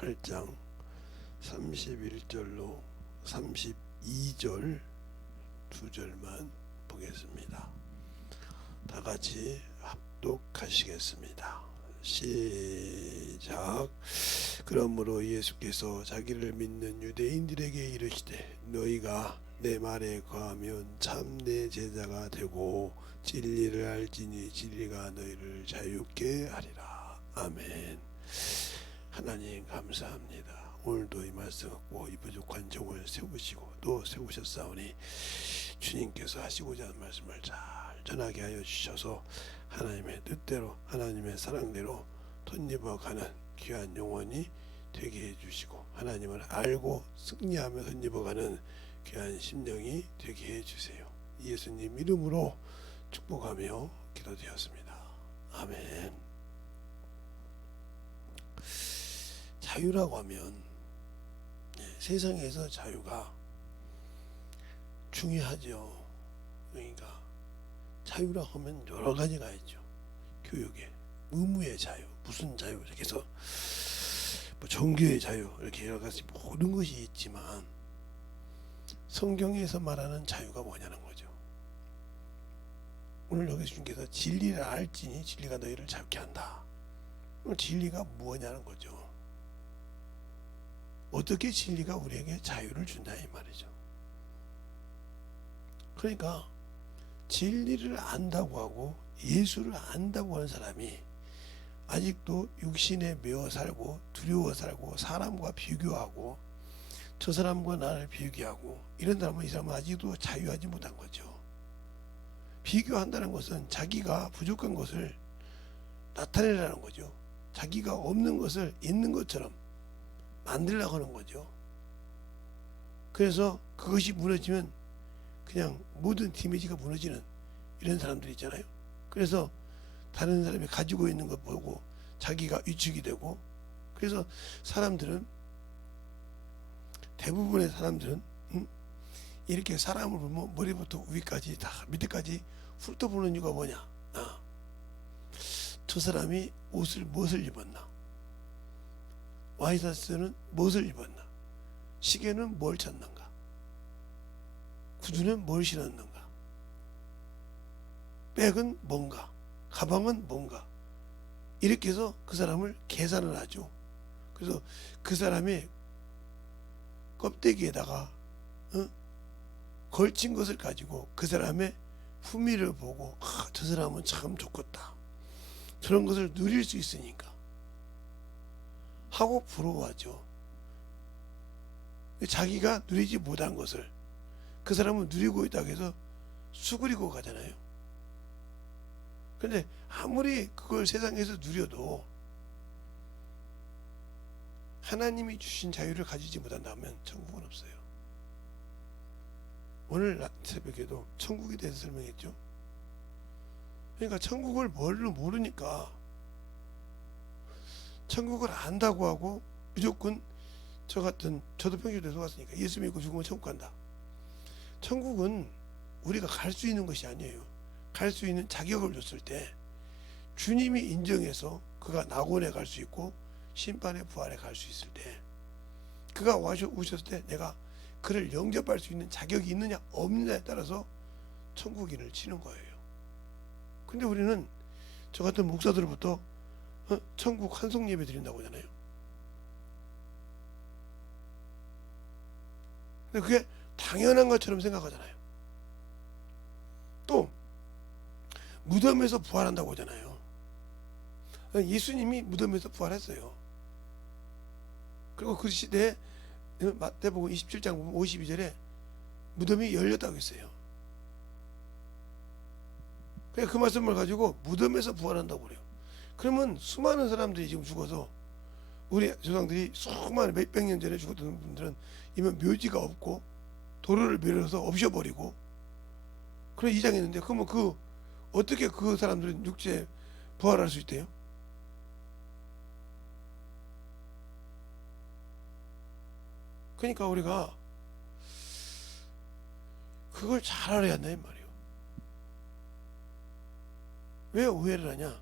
8장 31절로 32절 두 절만 보겠습니다. 다 같이 합독하시겠습니다. 시작. 그러므로 예수께서 자기를 믿는 유대인들에게 이르시되 너희가 내 말에 거하면 참 내 제자가 되고 진리를 알지니 진리가 너희를 자유케 하리라. 아멘. 하나님 감사합니다. 오늘도 이 말씀 갖고 이 부족한 종을 세우시고 또 세우셨사오니 주님께서 하시고자 하는 말씀을 잘 전하게 하여 주셔서 하나님의 뜻대로 하나님의 사랑대로 덧입어가는 귀한 영혼이 되게 해주시고 하나님을 알고 승리하며 덧입어가는 귀한 심령이 되게 해주세요. 예수님 이름으로 축복하며 기도되었습니다. 아멘. 자유라고 하면 세상에서 자유가 중요하죠. 그러니까 자유라고 하면 여러 가지가 있죠. 교육의 의무의 자유, 무슨 자유, 이렇게 해서 뭐 종교의 자유, 이렇게 여러 가지 모든 것이 있지만 성경에서 말하는 자유가 뭐냐는 거죠. 오늘 여기 주님께서 진리를 알지니 진리가 너희를 자유케 한다. 오늘 진리가 무엇냐는 거죠. 어떻게 진리가 우리에게 자유를 준다 이 말이죠. 그러니까 진리를 안다고 하고 예수를 안다고 하는 사람이 아직도 육신에 매어 살고 두려워 살고 사람과 비교하고 저 사람과 나를 비교하고 이런 사람은 이 사람은 아직도 자유하지 못한 거죠. 비교한다는 것은 자기가 부족한 것을 나타내라는 거죠. 자기가 없는 것을 있는 것처럼 만들려고 하는 거죠. 그래서 그것이 무너지면 그냥 모든 이미지가 무너지는 이런 사람들이 있잖아요. 그래서 다른 사람이 가지고 있는 것 보고 자기가 위축이 되고, 그래서 사람들은 대부분의 사람들은 이렇게 사람을 보면 머리부터 위까지 다 밑에까지 훑어보는 이유가 뭐냐? 저 사람이 옷을 무엇을 입었나? 와이셔츠는 무엇을 입었나? 시계는 뭘 찼는가? 구두는 뭘 신었는가? 백은 뭔가? 가방은 뭔가? 이렇게 해서 그 사람을 계산을 하죠. 그래서 그 사람의 껍데기에다가 걸친 것을 가지고 그 사람의 품위를 보고 저 사람은 참 좋겠다. 저런 것을 누릴 수 있으니까 하고 부러워하죠. 자기가 누리지 못한 것을 그 사람은 누리고 있다고 해서 수그리고 가잖아요. 그런데 아무리 그걸 세상에서 누려도 하나님이 주신 자유를 가지지 못한다면 천국은 없어요. 오늘 새벽에도 천국에 대해서 설명했죠. 그러니까 천국을 뭘로 모르니까 천국을 안다고 하고 무조건 저도 평소에 속았으니까 예수 믿고 죽으면 천국 간다. 천국은 우리가 갈 수 있는 것이 아니에요. 갈 수 있는 자격을 줬을 때 주님이 인정해서 그가 낙원에 갈 수 있고 심판의 부활에 갈 수 있을 때 그가 오셨을 때 내가 그를 영접할 수 있는 자격이 있느냐 없느냐에 따라서 천국인을 치는 거예요. 근데 우리는 저 같은 목사들부터 천국 환송 예배 드린다고 하잖아요. 근데 그게 당연한 것처럼 생각하잖아요. 또 무덤에서 부활한다고 하잖아요. 예수님이 무덤에서 부활했어요. 그리고 그 시대에 마태복음 27장 보면 52절에 무덤이 열렸다고 했어요. 그 말씀을 가지고 무덤에서 부활한다고 그래요. 그러면 수많은 사람들이 지금 죽어서 우리 조상들이 수많은 몇백 년 전에 죽었던 분들은 이미 묘지가 없고 도로를 밀어서 없애버리고 그런 이장이 있는데 그러면 어떻게 그 사람들은 육체에 부활할 수 있대요? 그러니까 우리가 그걸 잘 알아야 한다 이 말이에요. 왜 오해를 하냐?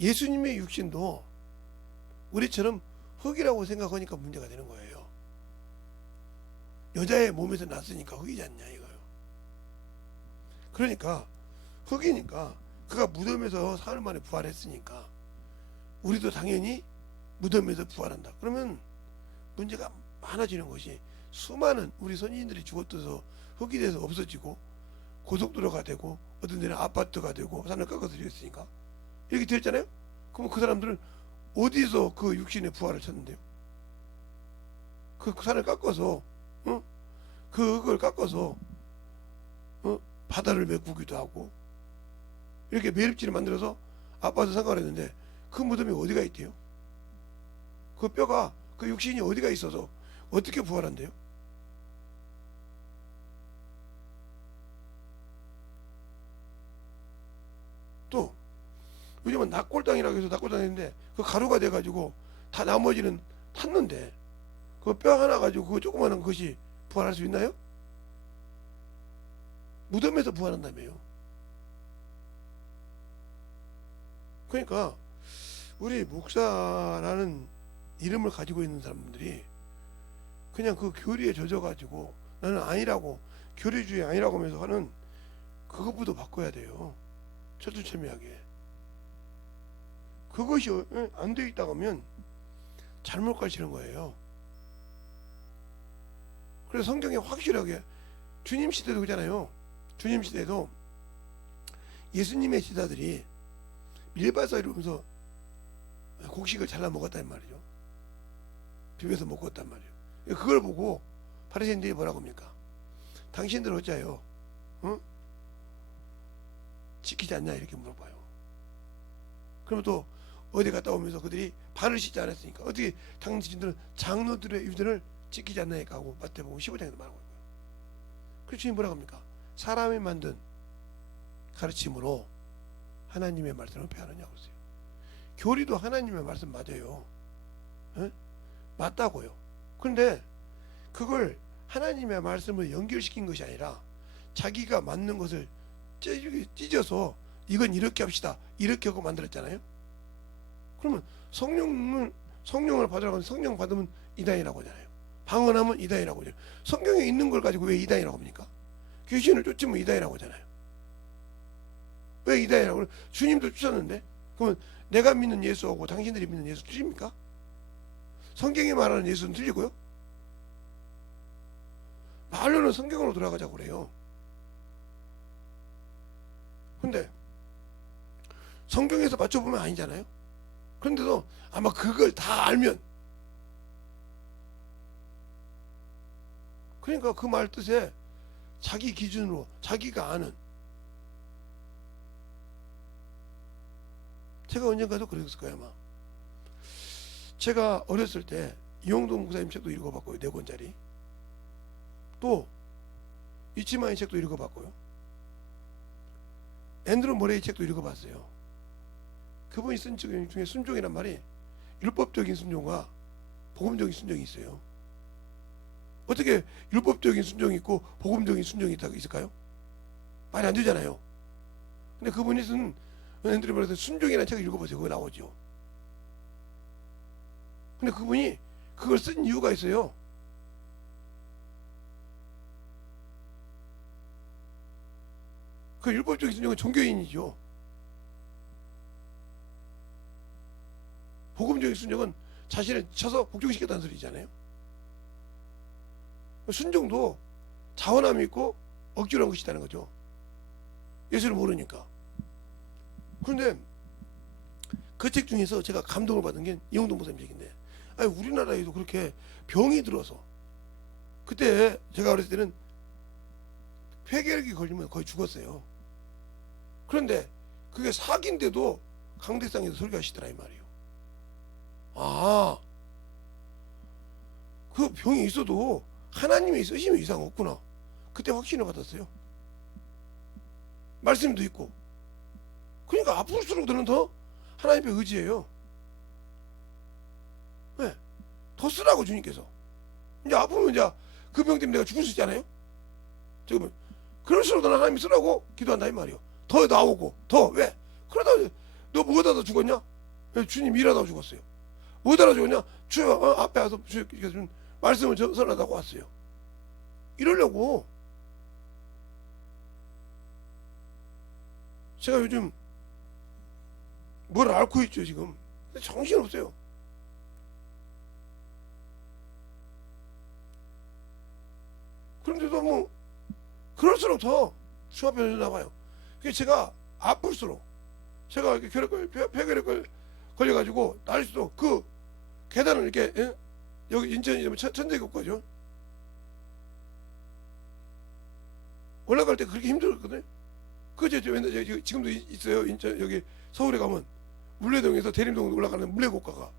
예수님의 육신도 우리처럼 흙이라고 생각하니까 문제가 되는 거예요. 여자의 몸에서 났으니까 흙이지 않냐 이거요. 그러니까 흙이니까 그가 무덤에서 사흘 만에 부활했으니까 우리도 당연히 무덤에서 부활한다. 그러면 문제가 많아지는 것이, 수많은 우리 선진들이 죽었어서 흙이 돼서 없어지고 고속도로가 되고 어떤 데는 아파트가 되고 산을 깎아서 지었으니까 이렇게 되었잖아요. 그럼 그 사람들은 어디서 그 육신의 부활을 찾는데요? 그 산을 깎아서 그걸 깎아서 바다를 메꾸기도 하고 이렇게 매립지를 만들어서 아파트 상가를 했는데 그 무덤이 어디가 있대요? 그 뼈가, 그 육신이 어디가 있어서 어떻게 부활한대요? 또 요즘은 낙골당이라고 해서 낙골당인데 그 가루가 돼가지고 다 나머지는 탔는데 그 뼈 하나 가지고 그 조그마한 것이 부활할 수 있나요? 무덤에서 부활한다며요. 그러니까 우리 목사라는 이름을 가지고 있는 사람들이 그냥 그 교리에 젖어가지고 나는 아니라고, 교리주의 아니라고 하면서 하는 그것부터 바꿔야 돼요. 철두철미하게. 그것이 안 돼 있다고 하면 잘못 가르치는 거예요. 그래서 성경에 확실하게, 주님 시대도 그잖아요. 주님 시대도 예수님의 제자들이 밀밭을 이루면서 곡식을 잘라 먹었단 말이죠. 비벼서 먹었단 말이에요. 그걸 보고 바리새인들이 뭐라고 합니까? 당신들 어째요? 지키지 않냐 이렇게 물어봐요. 그러면 또 어디 갔다 오면서 그들이 발을 씻지 않았으니까 어떻게 당신들은 장로들의 유전을 지키지 않나니까 하고 마태복음 15장에서 말하고 있고요. 그래서 주님 뭐라고 합니까? 사람이 만든 가르침으로 하나님의 말씀을 배하느냐고 그러세요. 교리도 하나님의 말씀 맞아요. 맞다고요. 그런데 그걸 하나님의 말씀을 연결시킨 것이 아니라 자기가 맞는 것을 찢어서 이건 이렇게 합시다 이렇게 하고 만들었잖아요. 그러면 성령을 받으라고 하면 성령 받으면 이단이라고 하잖아요. 방언하면 이단이라고 하잖아요. 성경에 있는 걸 가지고 왜 이단이라고 합니까? 귀신을 쫓으면 이단이라고 하잖아요. 왜 이단이라고 그래요? 주님도 쫓았는데. 그러면 내가 믿는 예수하고 당신들이 믿는 예수 틀립니까? 성경이 말하는 예수는 틀리고요. 말로는 성경으로 돌아가자고 그래요. 근데 성경에서 맞춰보면 아니잖아요. 그런데도 아마 그걸 다 알면, 그러니까 그 말 뜻에 자기 기준으로 자기가 아는, 제가 언젠가도 그랬을 거예요 아마. 제가 어렸을 때 이용동 목사님 책도 읽어봤고요. 4권짜리. 또 이치마의 책도 읽어봤고요. 앤드루 머레이 책도 읽어봤어요. 그분이 쓴 책 중에 순종이란 말이 율법적인 순종과 복음적인 순종이 있어요. 어떻게 율법적인 순종이 있고 복음적인 순종이 있을까요? 말이 안 되잖아요. 근데 그분이 쓴 앤드루 머레이 순종이라는 책을 읽어보세요. 그거 나오죠. 근데 그분이 그걸 쓴 이유가 있어요. 그 율법적인 순종은 종교인이죠. 복음적인 순종은 자신을 쳐서 복종시켰다는 소리잖아요. 순종도 자원함이 있고 억지로 한 것이라는 거죠. 예수를 모르니까. 그런데 그 책 중에서 제가 감동을 받은 게 이용동 목사님 책인데, 아니 우리나라에도 그렇게 병이 들어서, 그때 제가 어렸을 때는 폐결핵이 걸리면 거의 죽었어요. 그런데 그게 사기인데도 강대상에서 설교하시더라 이 말이에요. 아, 그 병이 있어도 하나님이 쓰시면 이상 없구나. 그때 확신을 받았어요. 말씀도 있고. 그러니까 아플수록 저는 더 하나님의 의지예요. 네. 더 쓰라고 주님께서. 이제 아프면 이제 그 병 때문에 내가 죽을 수 있잖아요. 지금 그럴수록 너는 하나님이 쓰라고 기도한다 이 말이에요. 더 나오고 더. 왜? 그러다 너 뭐하다 죽었냐? 주님 일하다 죽었어요. 뭐하다 죽었냐? 주 앞에 와서 주께서 준 말씀을 전하다고 왔어요. 이러려고. 제가 요즘 뭘 앓고 있죠 지금. 정신없어요. 그런데도 뭐 그럴수록 더 주 앞에 나와요. 그게 제가 아플수록 제가 이렇게 폐결핵 걸려가지고 날수도 그 계단을 이렇게 여기 인천이 천재국가죠. 올라갈 때 그렇게 힘들었거든요. 그제 지금도 있어요. 인천 여기 서울에 가면 물레동에서 대림동 올라가는 물레고가가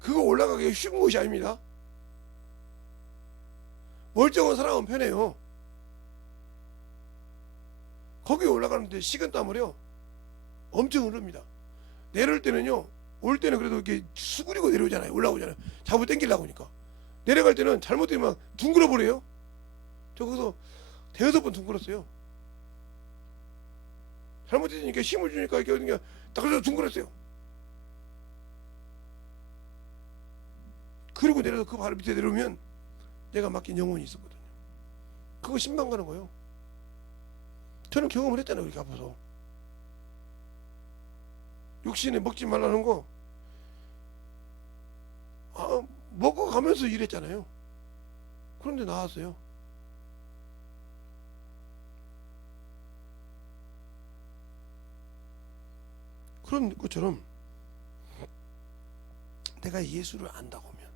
그거 올라가기가 쉬운 것이 아닙니다. 멀쩡한 사람은 편해요. 거기 올라가는데 식은땀을요 엄청 흐릅니다. 내려올 때는요, 올 때는 그래도 이렇게 수그리고 내려오잖아요. 올라오잖아요. 잡아 당기려고 하니까. 내려갈 때는 잘못되면 둥글어 버려요. 저 거기서 대여섯 번 둥글었어요. 잘못되니까 힘을 주니까 이렇게 딱 그래서 둥글었어요. 그리고 내려서 그 바로 밑에 내려오면 내가 맡긴 영혼이 있었거든요. 그거 신방 가는 거예요. 저는 경험을 했잖아요. 그렇게 아파서. 육신에 먹지 말라는 거 먹어가면서 일했잖아요. 그런데 나왔어요. 그런 것처럼 내가 예수를 안다고 하면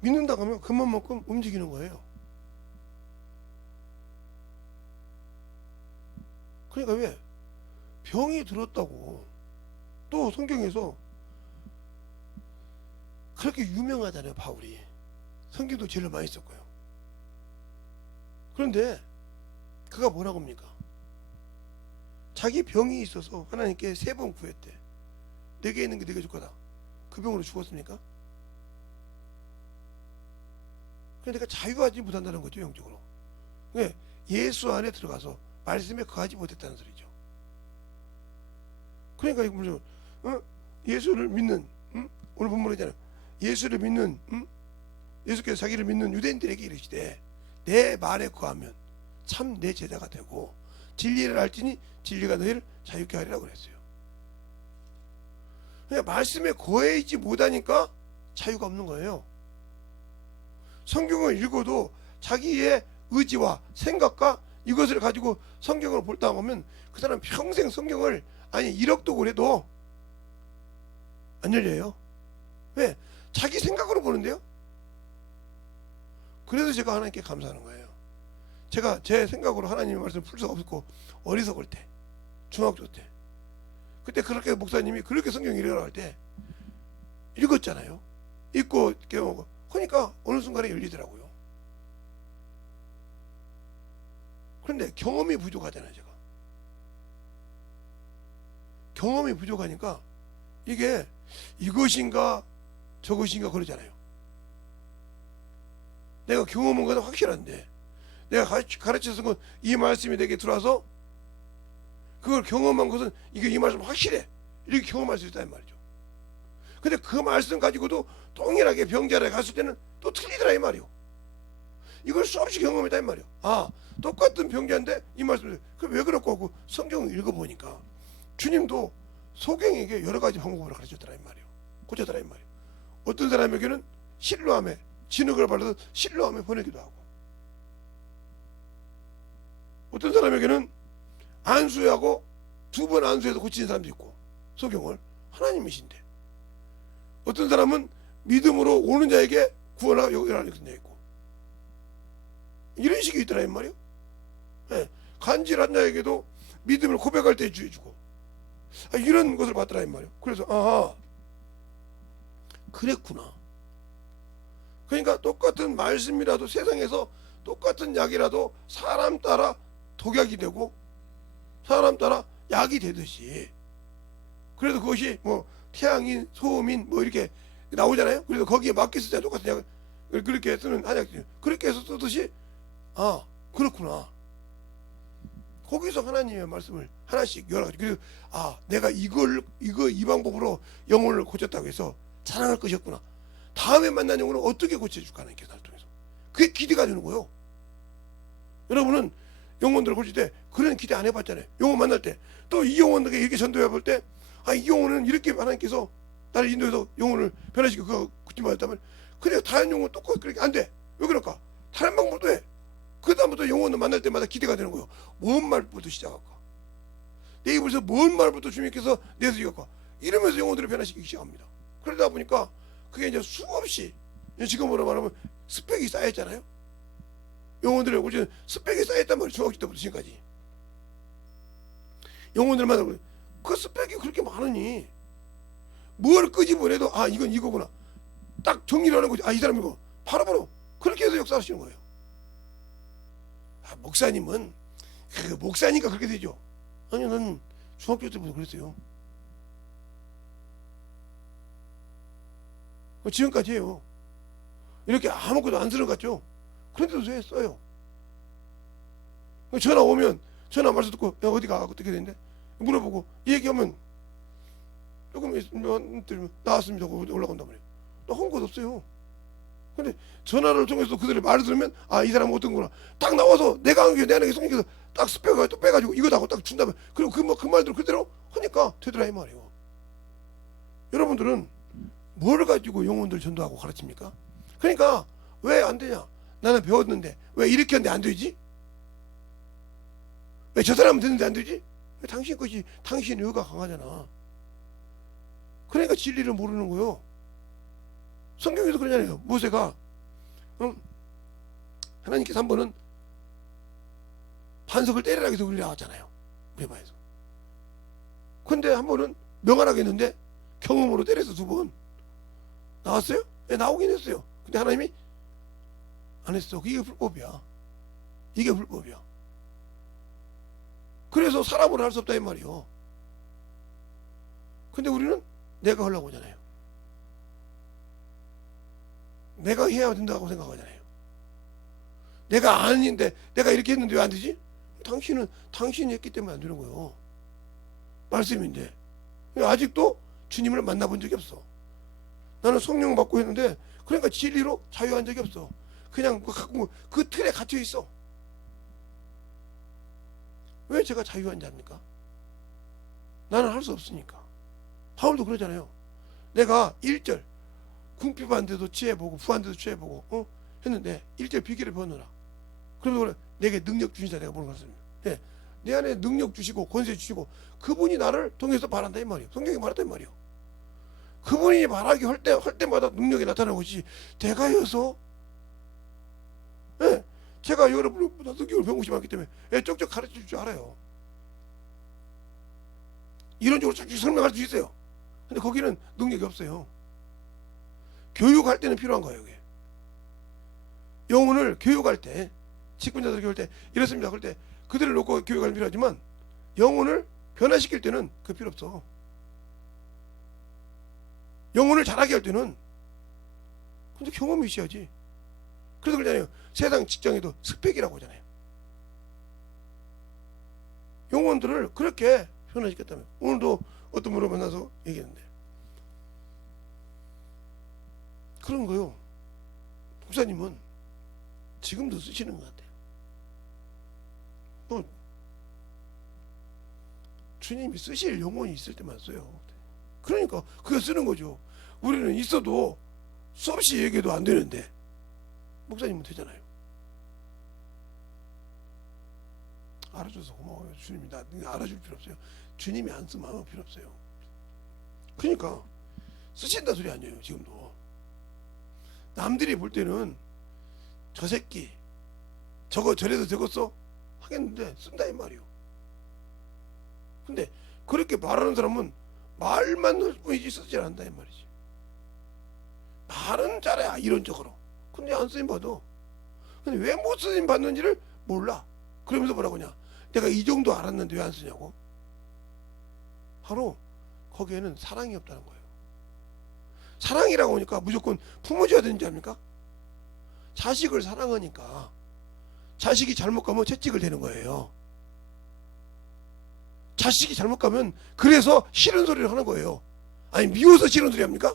믿는다고 하면 그만큼 움직이는 거예요. 그러니까 왜? 병이 들었다고 또 성경에서 그렇게 유명하잖아요. 바울이 성경도 제일 많이 썼고요. 그런데 그가 뭐라고 합니까? 자기 병이 있어서 하나님께 3번 구했대. 내게 있는 게 네가 줄 거다. 그 병으로 죽었습니까? 그러니까 자유하지 못한다는 거죠. 영적으로. 왜? 예수 안에 들어가서 말씀에 거하지 못했다는 소리죠. 그러니까 이거 무슨 예수를 믿는 오늘 본문이잖아요. 예수를 믿는 예수께서 자기를 믿는 유대인들에게 이르시되 내 말에 거하면 참 내 제자가 되고 진리를 알지니 진리가 너희를 자유케 하리라고 그랬어요. 그냥 말씀에 거해있지 못하니까 자유가 없는 거예요. 성경을 읽어도 자기의 의지와 생각과 이것을 가지고 성경을 볼다 보면 그 사람 평생 성경을 1억도 그래도 안 열려요. 왜? 자기 생각으로 보는데요. 그래서 제가 하나님께 감사하는 거예요. 제가 제 생각으로 하나님의 말씀을 풀 수가 없었고 어리석을 때, 중학교 때 그때 그렇게 목사님이 그렇게 성경 읽으라고 할 때 읽었잖아요. 읽고 깨우고 그러니까 어느 순간에 열리더라고요. 그런데 경험이 부족하잖아요. 제가 경험이 부족하니까 이게 이것인가 저것인가 그러잖아요. 내가 경험한 것은 확실한데 내가 가르쳐서 건 이 말씀이 내게 들어와서 그걸 경험한 것은 이게 이 말씀 확실해 이렇게 경험할 수 있다는 말이죠. 근데 그 말씀 가지고도 동일하게 병자를 갔을 때는 또 틀리더라 이 말이요. 이걸 수없이 경험했다 이 말이요. 똑같은 병자인데 이 말씀 그럼 왜 그럴까 하고 성경을 읽어보니까 주님도 소경에게 여러 가지 방법으로 가르쳤더라 이 말이요. 고쳤더라 이 말이요. 어떤 사람에게는 실로암에 진흙을 발라서 실로암에 보내기도 하고 어떤 사람에게는 안수하고 2번 안수해서 고치는 사람도 있고 소경을 하나님이신데 어떤 사람은 믿음으로 오는 자에게 구원하고 여기라는 것도 있고 이런 식이 있더라 이 말이요. 네. 간질한 자에게도 믿음을 고백할 때 주의주고 이런 것을 봤더라 이 말이요. 그래서 그랬구나. 그러니까 똑같은 말씀이라도 세상에서 똑같은 약이라도 사람 따라 독약이 되고 사람 따라 약이 되듯이 그래도 그것이 뭐 태양인 소음인 뭐 이렇게 나오잖아요. 그래서 거기에 맞게 쓰자 똑같은 약을 그렇게 쓰는 한약 그렇게 해서 쓰듯이 그렇구나. 거기서 하나님의 말씀을 하나씩 여러 가지, 그리고 내가 이 방법으로 영혼을 고쳤다고 해서 자랑할 것이었구나. 다음에 만난 영혼을 어떻게 고쳐줄까 하는 게 나를 통해서 그게 기대가 되는 거예요. 여러분은 영혼들을 고칠 때 그런 기대 안 해봤잖아요. 영혼 만날 때 또 이 영혼에게 이렇게 전도해 볼 때 이 영혼은 이렇게 하나님께서 나를 인도해서 영혼을 변화시키고 그거 고침받았다면 그래 다른 영혼 또 그렇게 안 돼. 왜 그럴까? 다른 방법도 해. 그 다음부터 영혼을 만날 때마다 기대가 되는 거예요. 뭔 말부터 시작할까? 내 입에서 뭔 말부터 주님께서 내세울까? 이러면서 영혼들을 변화시키기 시작합니다. 그러다 보니까 그게 이제 수없이 지금으로 말하면 스펙이 쌓였잖아요. 영혼들을 고치는 스펙이 쌓였단 말이에요. 중학교 때부터 지금까지 영혼들을 만나고 그 스펙이 그렇게 많으니 뭘 끄집어내도 이건 이거구나 딱 정리를 하는 거지. 이 사람이고 바로바로 그렇게 해서 역사하시는 거예요. 목사님은 목사니까 그렇게 되죠. 아니 난 중학교 때부터 그랬어요. 지금까지 해요. 이렇게 아무것도 안 쓰는 것 같죠. 그런데도 했어요. 전화 오면 전화 말씀 듣고 야 어디가 어떻게 되는데 물어보고 얘기하면 조금 있으면 나왔습니다 하고 올라간단 말이에요. 나 한 것 없어요. 근데 전화를 통해서 그들의 말을 들으면 이 사람은 어떤구나 딱 나와서 내가 한 게 내 안에 성령께서 딱 스펙을 또 빼가지고 이거다고 딱 준다면 그리고 그 말대로 그대로 하니까 되더라 이 말이에요. 여러분들은 뭘 가지고 영혼들 전도하고 가르칩니까? 그러니까 왜 안 되냐? 나는 배웠는데 왜 이렇게 하는데 안 되지? 왜 저 사람은 됐는데 안 되지? 왜 당신 것이 당신의 의가 강하잖아. 그러니까 진리를 모르는 거예요. 성경에도 그러잖아요. 모세가 하나님께서 한 번은 반석을 때리라 해서 우리 나왔잖아요. 우리 반에서. 근데 한 번은 명하라고 했는데 경험으로 때려서 2번 나왔어요? 네, 나오긴 했어요. 근데 하나님이 안 했어. 이게 불법이야. 이게 불법이야. 그래서 사람으로 할 수 없다 이 말이요. 근데 우리는 내가 하려고 하잖아요. 내가 해야 된다고 생각하잖아요. 내가 아닌데 내가 이렇게 했는데 왜 안 되지? 당신이 했기 때문에 안 되는 거예요. 말씀인데 아직도 주님을 만나본 적이 없어. 나는 성령 받고 했는데 그러니까 진리로 자유한 적이 없어. 그냥 그 틀에 갇혀 있어. 왜 제가 자유한 자입니까? 나는 할 수 없으니까. 바울도 그러잖아요. 내가 1절 궁핍한데도 취해보고 부한데도 취해보고 했는데 1절 비결을 배워놓으라. 그러면 내게 능력 주신 자 내가 보는 것같습니다. 내 안에 능력 주시고 권세 주시고 그분이 나를 통해서 말한다 이 말이에요. 성경이 말한다 이 말이에요. 그분이 말하기 할 때마다 능력이 나타나는 것이 대가여서 제가 여러분보다 성경을 배운 것이 많기 때문에 쪽쪽 가르칠 줄 알아요. 이론적으로 쭉쭉 설명할 수 있어요. 근데 거기는 능력이 없어요. 교육할 때는 필요한 거예요. 이게. 영혼을 교육할 때 직분자들 교육할 때 이렇습니다. 그럴 때 그들을 놓고 교육할 필요하지만 영혼을 변화시킬 때는 그 필요 없어. 영혼을 잘하게 할 때는 근데 경험이 있어야지. 그래서 그러잖아요. 세상 직장에도 스펙이라고 하잖아요. 영혼들을 그렇게 변화시켰다면 오늘도 어떤 분을 만나서 얘기했는데 그런 거요. 목사님은 지금도 쓰시는 것 같아요. 주님이 쓰실 영혼이 있을 때만 써요. 그러니까 그거 쓰는 거죠. 우리는 있어도 수없이 얘기해도 안 되는데 목사님은 되잖아요. 알아줘서 고마워요. 주님이 나 알아줄 필요 없어요. 주님이 안 쓰면 아무 필요 없어요. 그러니까 쓰신다 소리 아니에요. 지금도 남들이 볼 때는 저 새끼 저거 저래도 되겠어 하겠는데 쓴다 이 말이요. 근데 그렇게 말하는 사람은 말만 할 뿐이지 쓰지 않는다 이 말이지. 말은 잘해 이론적으로. 근데 안 쓰임 받아. 근데 왜 못 쓰임 받는지를 몰라. 그러면서 뭐라고 하냐. 내가 이 정도 알았는데 왜 안 쓰냐고. 바로 거기에는 사랑이 없다는 거예요. 사랑이라고 하니까 무조건 품어줘야 되는 줄 압니까? 자식을 사랑하니까 자식이 잘못 가면 채찍을 대는 거예요. 자식이 잘못 가면 그래서 싫은 소리를 하는 거예요. 아니 미워서 싫은 소리 합니까?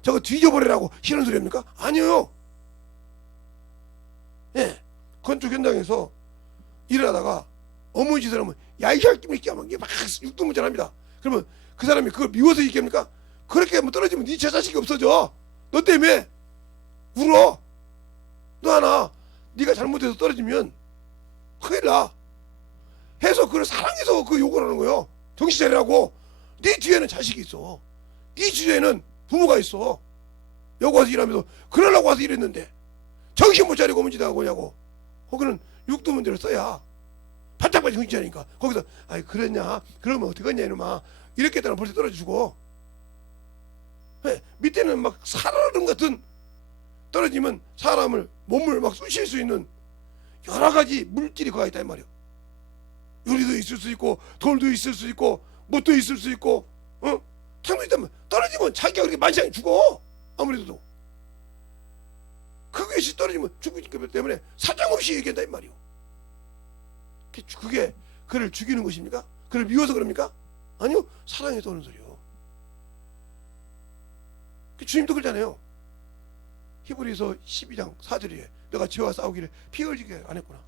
저거 뒤져버리라고 싫은 소리 합니까? 아니에요. 예, 건축 현장에서 일하다가 어머니 짓을 하면 야 이 새끼 막 육두문자합니다. 그러면 그 사람이 그걸 미워서 얘기합니까? 그렇게 하면 떨어지면 네 자식이 없어져. 너 때문에 울어. 너 하나 네가 잘못해서 떨어지면 큰일 나. 해서 그걸 사랑해서 그 욕을 하는 거예요. 정신 차리라고. 네 뒤에는 자식이 있어. 네 뒤에는 부모가 있어. 여기 와서 일하면서 그러려고 와서 일했는데 정신 못 차리고 문지다 하고 냐고. 거기는 육두문제를 써야 바짝바짝 정신 차리니까. 거기서 아이 그랬냐 그러면 어떡하냐 이놈아 이렇게 했다가 벌써 떨어지고. 밑에는 막 살얼음 같은 떨어지면 사람을 몸을 막 쑤실 수 있는 여러 가지 물질이 거기 있다 이 말이야. 유리도 있을 수 있고 돌도 있을 수 있고 못도 있을 수 있고 창도 있다면 떨어지면 자기가 그렇게 만장히 죽어. 아무래도 그것이 떨어지면 죽기 때문에 사정없이 얘기한다 이 말이야. 그게 그를 죽이는 것입니까? 그를 미워서 그럽니까? 아니요, 사랑해서 오는 소리요. 주님도 그러잖아요. 히브리서 12장 4절에 너가 죄와 싸우기를 피 흘리게 안 했구나.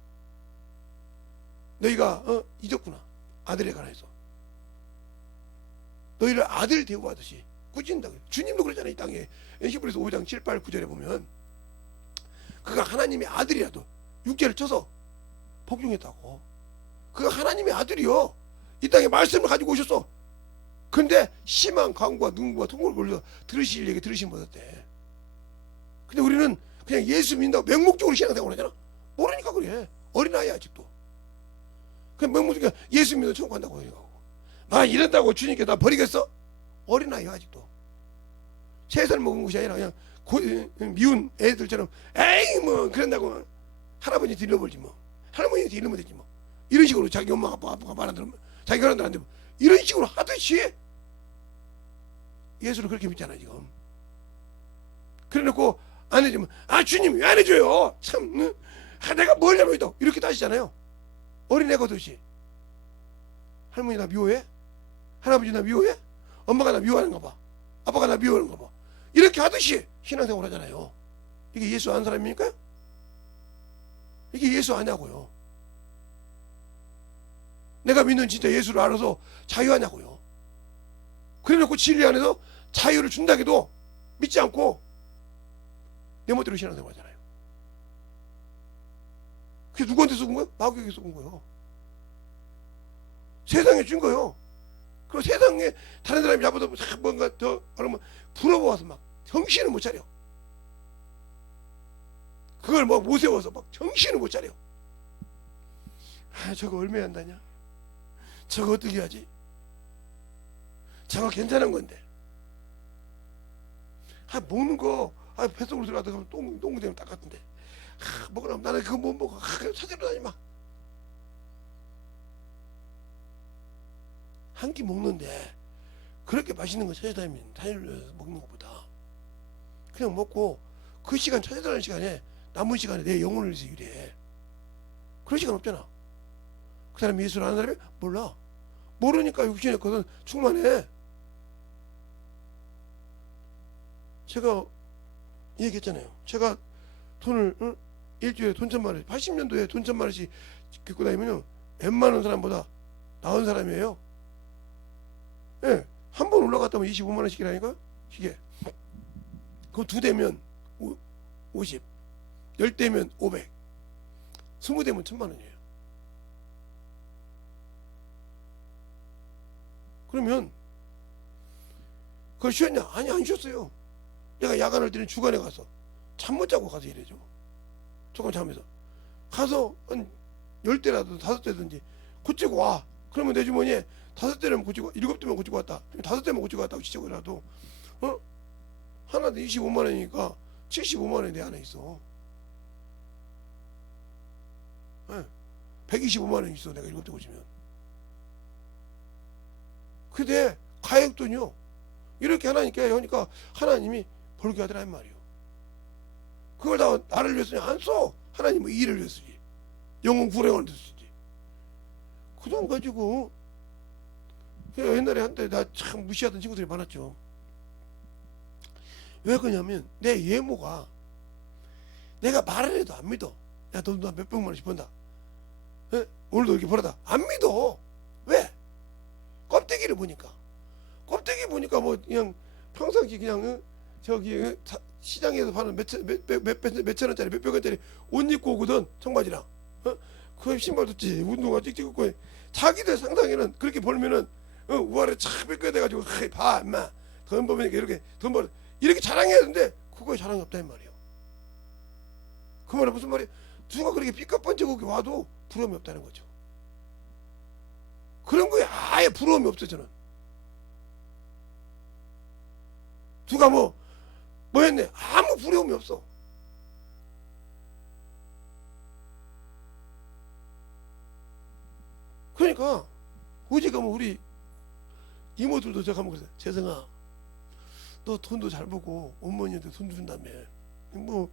너희가 잊었구나. 아들에 관해서 너희를 아들 대우하듯이 꾸짖는다고. 주님도 그러잖아요. 이 땅에 히브리서 5장 7, 8, 9절에 보면 그가 하나님의 아들이라도 육체를 쳐서 복종했다고. 그가 하나님의 아들이요. 이 땅에 말씀을 가지고 오셨어. 근데 심한 강과 눈과 통곡을 걸려서 들으실 얘기 들으시면 못했대. 근데 우리는 그냥 예수 믿는다고 맹목적으로 신앙생활 하잖아. 모르니까 그래. 어린아이야 아직도. 그냥 맹목적으로 예수 믿어 천국 간다고 하고 막 이런다고 주님께 나 버리겠어? 어린아이야 아직도. 3살 먹은 것이 아니라 그냥 미운 애들처럼 에이 뭐 그런다고 할아버지한테 일러버리지 뭐. 할머니한테 일러면 되지 뭐. 이런 식으로 자기 엄마 아빠가 말 안 들으면 자기가 안 들으면 이런 식으로 하듯이 예수를 그렇게 믿잖아 지금. 그래놓고 안 해주면 아 주님 왜 안 해줘요? 참 내가 뭘 잘못했다고 이렇게 따지잖아요. 어린애 거듯이. 할머니 나 미워해? 할아버지 나 미워해? 엄마가 나 미워하는가 봐. 아빠가 나 미워하는가 봐. 이렇게 하듯이 신앙생활 하잖아요. 이게 예수 아는 사람입니까? 이게 예수 아냐고요. 내가 믿는 진짜 예수를 알아서 자유하냐고요. 그래놓고 진리 안에서 자유를 준다기도 믿지 않고 내 멋대로 신앙생활 하잖아요. 그게 누구한테 쏘은 거예요? 마귀에게 쏘은 거예요. 세상에 준 거예요. 그리고 세상에 다른 사람이 나보다 뭔가 더 그러면 부러워서 막 정신을 못 차려. 그걸 뭐 못 세워서 막 정신을 못 차려. 아 저거 얼마나 한다냐? 저거 어떻게 하지? 저거 괜찮은 건데. 아 먹는 거 뱃속으로 들어가다 똥 되면 딱 같은데. 먹으라면 나는 그거 못 먹어. 찾으러 다니 마. 한 끼 먹는데 그렇게 맛있는 거 찾아다니면 다니면서 먹는 것보다 그냥 먹고 그 시간 찾아다니는 시간에 남은 시간에 내 영혼을 위해서 일해. 그런 시간 없잖아. 그 사람이 예수를 아는 사람이 몰라. 모르니까 육신의 것은 충만해. 제가 얘기했잖아요. 제가 돈을 일주일에 돈 1,000만 원 80년도에 돈 1,000만 원씩 긁고 다니면 웬만한 사람보다 나은 사람이에요. 예, 한 번 올라갔다면 25만 원씩이라니까 이게. 그거 2대면 50, 10대면 500, 20대면 1,000만 원이에요. 그러면 그걸 쉬었냐? 아니 안 쉬었어요. 내가 야간을 때는 주간에 가서 잠 못 자고 가서 일해줘. 조금 자면서 가서 한 10대라도 5대든지 고치고 와. 그러면 내 주머니에 5대면 고치고 7대면 고치고 왔다. 5대면 고치고 왔다고 치자고라도 하나도 25만 원이니까 75만 원이 내 안에 있어. 125만 원이 있어. 내가 7대 고치면. 근데 가액돈이요. 이렇게 하니까 하나님이 벌게 하더란 말이요. 그걸 다 나를 위해서 안 써. 하나님은 일을 위해서 쓰지. 영혼 구원을 위해서 쓰지. 그 돈 가지고 옛날에 한때 나 참 무시하던 친구들이 많았죠. 왜 그러냐면 내 외모가 내가 말을 해도 안 믿어. 야, 너 몇백만 원씩 번다. 예? 오늘도 이렇게 벌어다. 안 믿어. 왜? 껍데기를 보니까. 껍데기 보니까 뭐 그냥 평상시 그냥 저기 시장에서 파는 몇천 원짜리 몇백 원짜리 옷 입고 오거든. 청바지랑. 그 신발 뒀지. 운동화 찍찍 입고. 자기들 상상에는 그렇게 벌면은 우아래 착 뺏겨야 돼가지고 봐 인마 돈 벌으니까 이렇게 돈 벌 이렇게 자랑해야 되는데 그거에 자랑이 없다는 말이에요. 그 말은 무슨 말이에요? 누가 그렇게 삐까뻔쩍하게 와도 부러움이 없다는 거죠. 그런 거에 아예 부러움이 없어 저는. 누가 뭐 했네 아무 부러움이 없어. 그러니까 어제 가면 우리 이모들도 제가 한번 그랬어요. 재성아 너 돈도 잘 벌고 어머니한테 돈 준다며. 뭐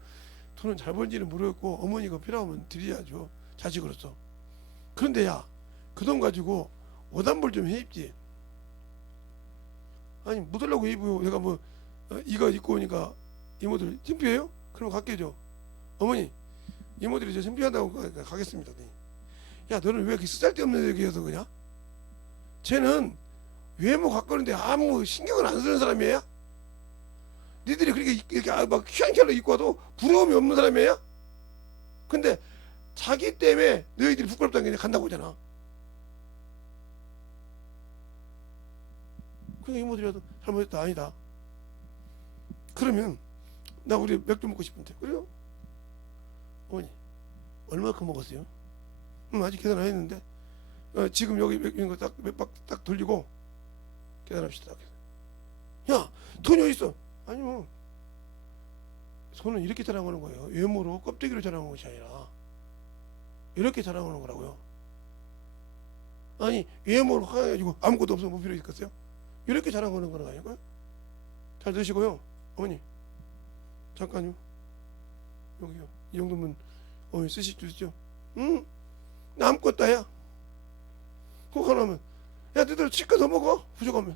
돈은 잘 벌지는 모르겠고 어머니가 필요하면 드려야죠. 자식으로서. 그런데 야 그 돈 가지고 옷 한 벌 좀 해입지. 아니 못 하려고 입고 내가 뭐 이거 입고 오니까 이모들 창피해요? 그럼 갈게 줘. 어머니 이모들이 저 창피하다고 가겠습니다. 야 너는 왜 이렇게 쓰잘데없는 얘기해서 그냐? 쟤는 외모 가까운데 아무 신경을 안 쓰는 사람이에요? 니들이 그렇게 이렇게 막 휘황찬란하게 입고 와도 부러움이 없는 사람이에요? 근데 자기 때문에 너희들이 부끄럽다는 게 간다고 하잖아. 그러니까 이모들이라도 잘못했다 아니다. 그러면 나 우리 맥주 먹고 싶은데 그래요? 어머니 얼마큼 먹었어요? 아직 계산 안 했는데 지금 여기 맥주 있는 거 몇 박 딱 돌리고 계산합시다. 야 돈이 어디 있어? 아니 뭐 손은 이렇게 자랑하는 거예요. 외모로 껍데기로 자랑하는 것이 아니라 이렇게 자랑하는 거라고요. 아니 외모로 해가지고 아무것도 없으면 뭐 필요 있겠어요? 이렇게 자랑하는 거는 아니고요. 잘 드시고요. 어머니 잠깐요. 여기요. 이 정도면 어머니 쓰실 수 있죠? 응? 남껏 다야. 그거 하나면 야 너희들 치과 더 먹어? 부족하면.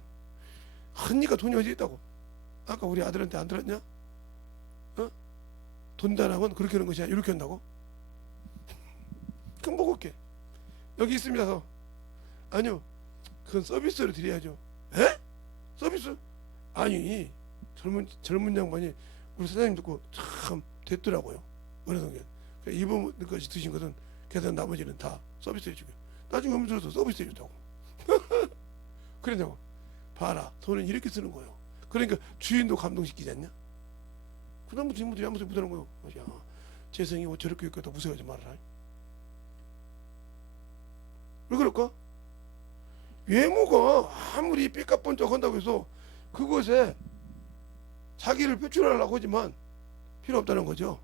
언니가 돈이 어디 있다고. 아까 우리 아들한테 안 들었냐? 돈 달라면 그렇게 하는 것이야. 이렇게 한다고? 그럼 먹을게. 여기 있습니다. 더. 아니요. 그건 서비스로 드려야죠. 에? 서비스? 아니 젊은 양반이 우리 사장님 듣고 참 됐더라고요. 어느 게 이번 것이 드신 것은 계산 나머지는 다 서비스 해주고 나중에 오면 들어서 서비스 해줬다고. 그러냐고. 봐라 돈은 이렇게 쓰는 거예요. 그러니까 주인도 감동시키지 않냐? 그 다음부터 친구들이 아무것도 못하는 거예요. 야, 재성이 옷 저렇게 입고 더 무서워하지 말아라. 왜 그럴까? 외모가 아무리 삐까뻔쩍 한다고 해서 그것에 자기를 표출하려고 하지만 필요 없다는 거죠.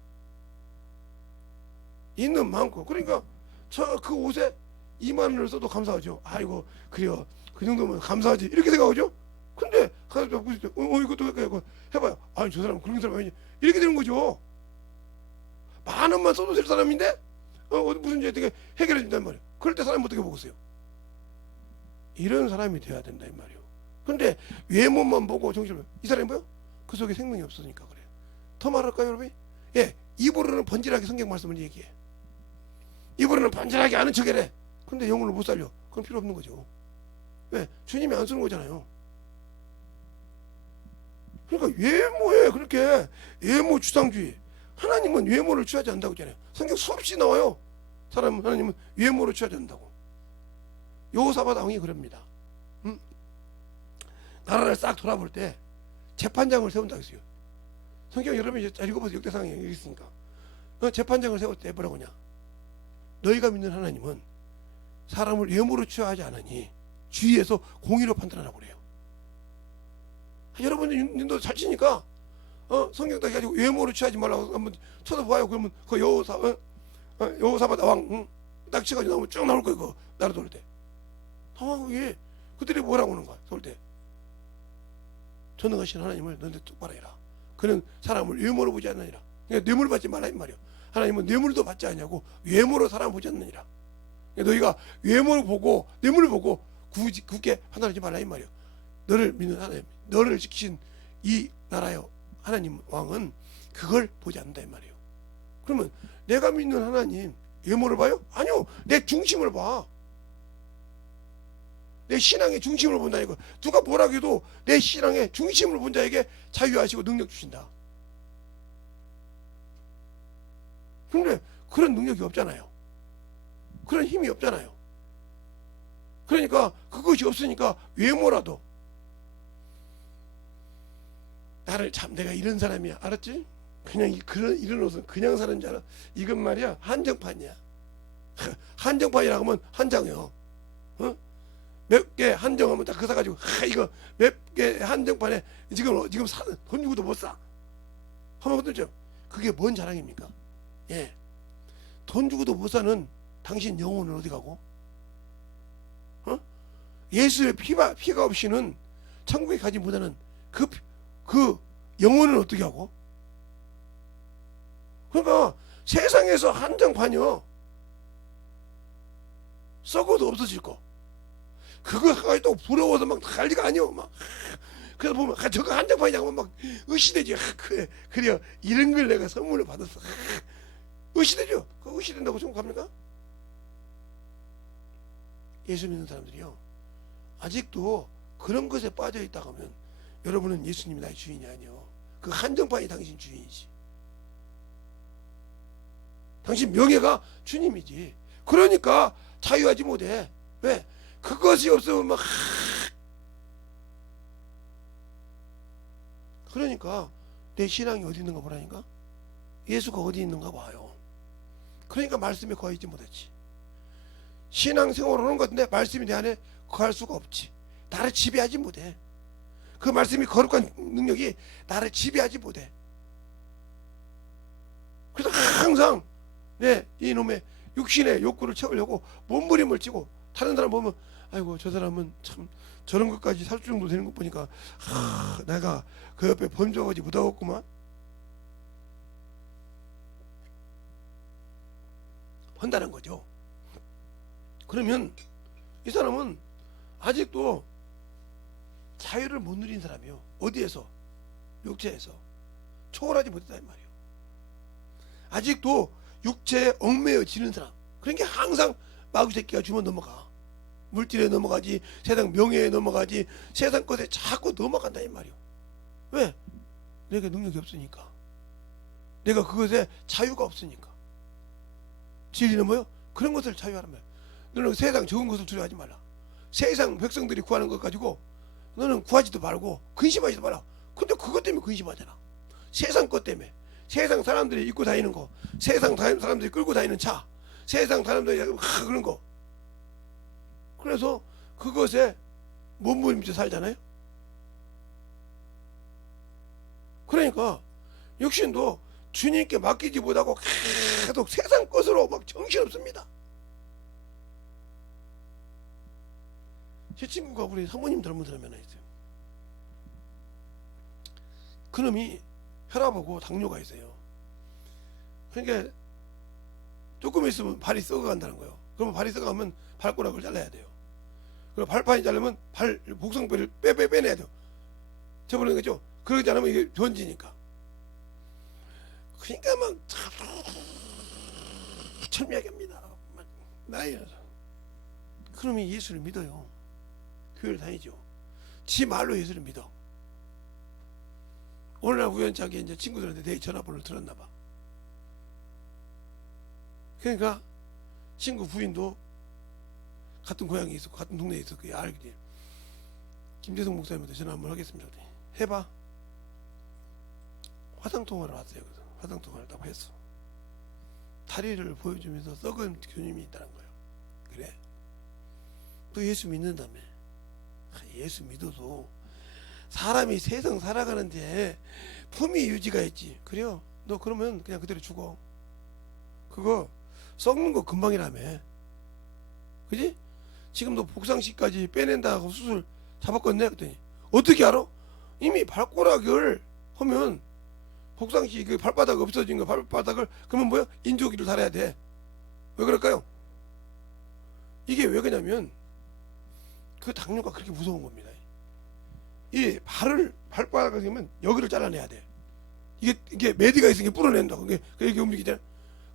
있는 많고. 그러니까 저 그 옷에 2만 원을 써도 감사하죠. 아이고 그래요. 그 정도면 감사하지. 이렇게 생각하죠. 근데 가서 이것도 해봐요. 아니 저 사람은 그런 사람 아니지. 이렇게 되는 거죠. 만 원만 써도 될 사람인데 무슨 죄 되게 해결해 준단 말이에요. 그럴 때 사람이 어떻게 보겠어요? 이런 사람이 돼야 된다 이 말이에요. 근데 외모만 보고 정신을 이 사람이 뭐요? 그 속에 생명이 없으니까 그래요. 더 말할까요 여러분? 예, 입으로는 번질하게 성경 말씀을 얘기해. 입으로는 번질하게 아는 척해래. 근데 영혼을 못 살려. 그건 필요 없는 거죠. 왜? 주님이 안 쓰는 거잖아요. 그러니까 외모에 그렇게 외모 주상주의. 하나님은 외모를 취하지 않는다고 했잖아요. 성경 수없이 나와요. 하나님은 외모를 취하지 않는다고. 여호사밧 왕이 그럽니다. 나라를 싹 돌아볼 때 재판장을 세운다고 했어요. 성경 여러분이 잘 읽어보세요. 역대상에 여기 있으니까. 재판장을 세울 때 뭐라고 하냐? 너희가 믿는 하나님은 사람을 외모로 취하지 않으니 주위에서 공의로 판단하라고 그래요. 여러분도 잘 치니까 성경 딱 해가지고 외모로 취하지 말라고 한번 쳐다봐요. 그러면 그 여호사밧 왕 딱 쳐가지고 나오면 쭉 나올 거예요. 그 나라 돌 때. 그게 그들이 뭐라고 하는 거야. 돌 때. 전능하신 하나님을 너희들 똑바로 해라. 그는 사람을 외모로 보지 않느니라. 그러니까 뇌물 받지 말라 이 말이야. 하나님은 뇌물도 받지 않냐고 외모로 사람 보지 않느니라. 그러니까 너희가 외모를 보고 뇌물을 보고 굳게 판단하지 말라 이 말이야. 너를 믿는 하나님, 너를 지키신 이 나라요 하나님 왕은 그걸 보지 않는다 이 말이에요. 그러면 내가 믿는 하나님 외모를 봐요? 아니요, 내 중심을 봐. 내 신앙의 중심을 본다 이거. 누가 뭐라 해도 내 신앙의 중심을 본 자에게 자유하시고 능력 주신다. 그런데 그런 능력이 없잖아요. 그런 힘이 없잖아요. 그러니까 그것이 없으니까 외모라도 나를 참 내가 이런 사람이야 알았지? 그냥 이런 옷은 그냥 사는 줄 알아. 이건 말이야 한정판이야. 한정판이라고 하면 한 장이요. 어? 몇 개 한정하면 딱 그 사가지고 이거 몇 개 한정판에 지금 돈 주고도 못 사. 한번 듣죠? 그게 뭔 자랑입니까? 예, 돈 주고도 못 사는 당신 영혼은 어디 가고? 어? 예수의 피가 없이는 천국에 가지 못하는 그 영혼은 어떻게 하고? 그러니까 세상에서 한정판이요 썩어도 없어질 거. 그거 가지고 또 부러워서 막 난리가 아니오. 막 그래서 보면 저거 한정판이냐고 하면 막 의시되지. 그래 이런 걸 내가 선물로 받았어. 의시되죠. 그 의시된다고 생각합니까? 예수 믿는 사람들이요 아직도 그런 것에 빠져 있다고 하면 여러분은 예수님이 나의 주인이 아니요. 그 한정판이 당신 주인이지. 당신 명예가 주님이지. 그러니까 자유하지 못해. 왜? 그것이 없으면 막 그러니까 내 신앙이 어디 있는가 보라니까. 예수가 어디 있는가 봐요. 그러니까 말씀에 거하지 못했지. 신앙생활을 하는 것 같은데 말씀이 내 안에 거할 수가 없지. 나를 지배하지 못해. 그 말씀이 거룩한 능력이 나를 지배하지 못해. 그래서 항상 이놈의 육신의 욕구를 채우려고 몸부림을 치고 다른 사람 보면 아이고 저 사람은 참 저런 것까지 살 정도 되는 것 보니까 내가 그 옆에 범죄하지 못하겠구만 한다는 거죠. 그러면 이 사람은 아직도 자유를 못 누린 사람이요. 어디에서? 육체에서 초월하지 못했다 이 말이에요. 아직도 육체에 얽매여지는 사람. 그러니까 항상 마귀 새끼가 주면 넘어가. 물질에 넘어가지, 세상 명예에 넘어가지, 세상 것에 자꾸 넘어간다 이 말이에요. 왜? 내가 능력이 없으니까. 내가 그것에 자유가 없으니까. 진리는 뭐요? 그런 것을 자유하란 말이에요. 너는 세상 적은 것을 두려워하지 말라. 세상 백성들이 구하는 것 가지고 너는 구하지도 말고 근심하지도 마라. 근데 그것 때문에 근심하잖아. 세상 것 때문에. 세상 사람들이 입고 다니는 거, 세상 사람들이 끌고 다니는 차, 세상 사람들이 그런 거. 그래서 그것에 몸부림쳐 살잖아요. 그러니까 육신도 주님께 맡기지 못하고 계속 세상 것으로 막 정신없습니다. 제 친구가 우리 사모님 닮은 사람이 하나 있어요. 그놈이 혈압하고 당뇨가 있어요. 그러니까 조금 있으면 발이 썩어간다는 거예요. 그러면 발이 썩어가면 발가락을 잘라야 돼요. 그리고 발판이 자르면 복성뼈를 빼내야 돼요. 저번에 그죠? 그러지 않으면 이게 번지니까. 그러니까 막 철미하게 합니다. 나이라서. 그러면 예수를 믿어요. 교회를 다니죠. 지 말로 예수를 믿어. 오늘 날 우연찮게 이제 친구들한테 내 전화번호를 들었나 봐. 그러니까 친구 부인도 같은 고향에 있었고 같은 동네에 있었고 알게. 김재성 목사님한테 전화 한번 하겠습니다. 해봐. 화상통화를 왔어요. 그래서 화상통화를 딱 했어. 다리를 보여주면서 썩은 교님이 있다는 거예요. 그래? 또 예수 믿는다며. 예수 믿어도 사람이 세상 살아가는데 품위 유지가 있지. 그래요? 너 그러면 그냥 그대로 죽어. 그거 썩는 거 금방이라며. 그지? 지금 너 복상식까지 빼낸다고 수술 잡았거든. 그랬더니 어떻게 알아? 이미 발꼬락을 하면 복상식 그 발바닥 없어진 거 발바닥을 그러면 뭐야? 인조기를 달아야 돼. 왜 그럴까요? 이게 왜 그러냐면 그 당뇨가 그렇게 무서운 겁니다. 이 발바닥을 되면 여기를 잘라내야 돼. 이게 메디가 있으니까 뿌려낸다고. 이게 움직이잖아.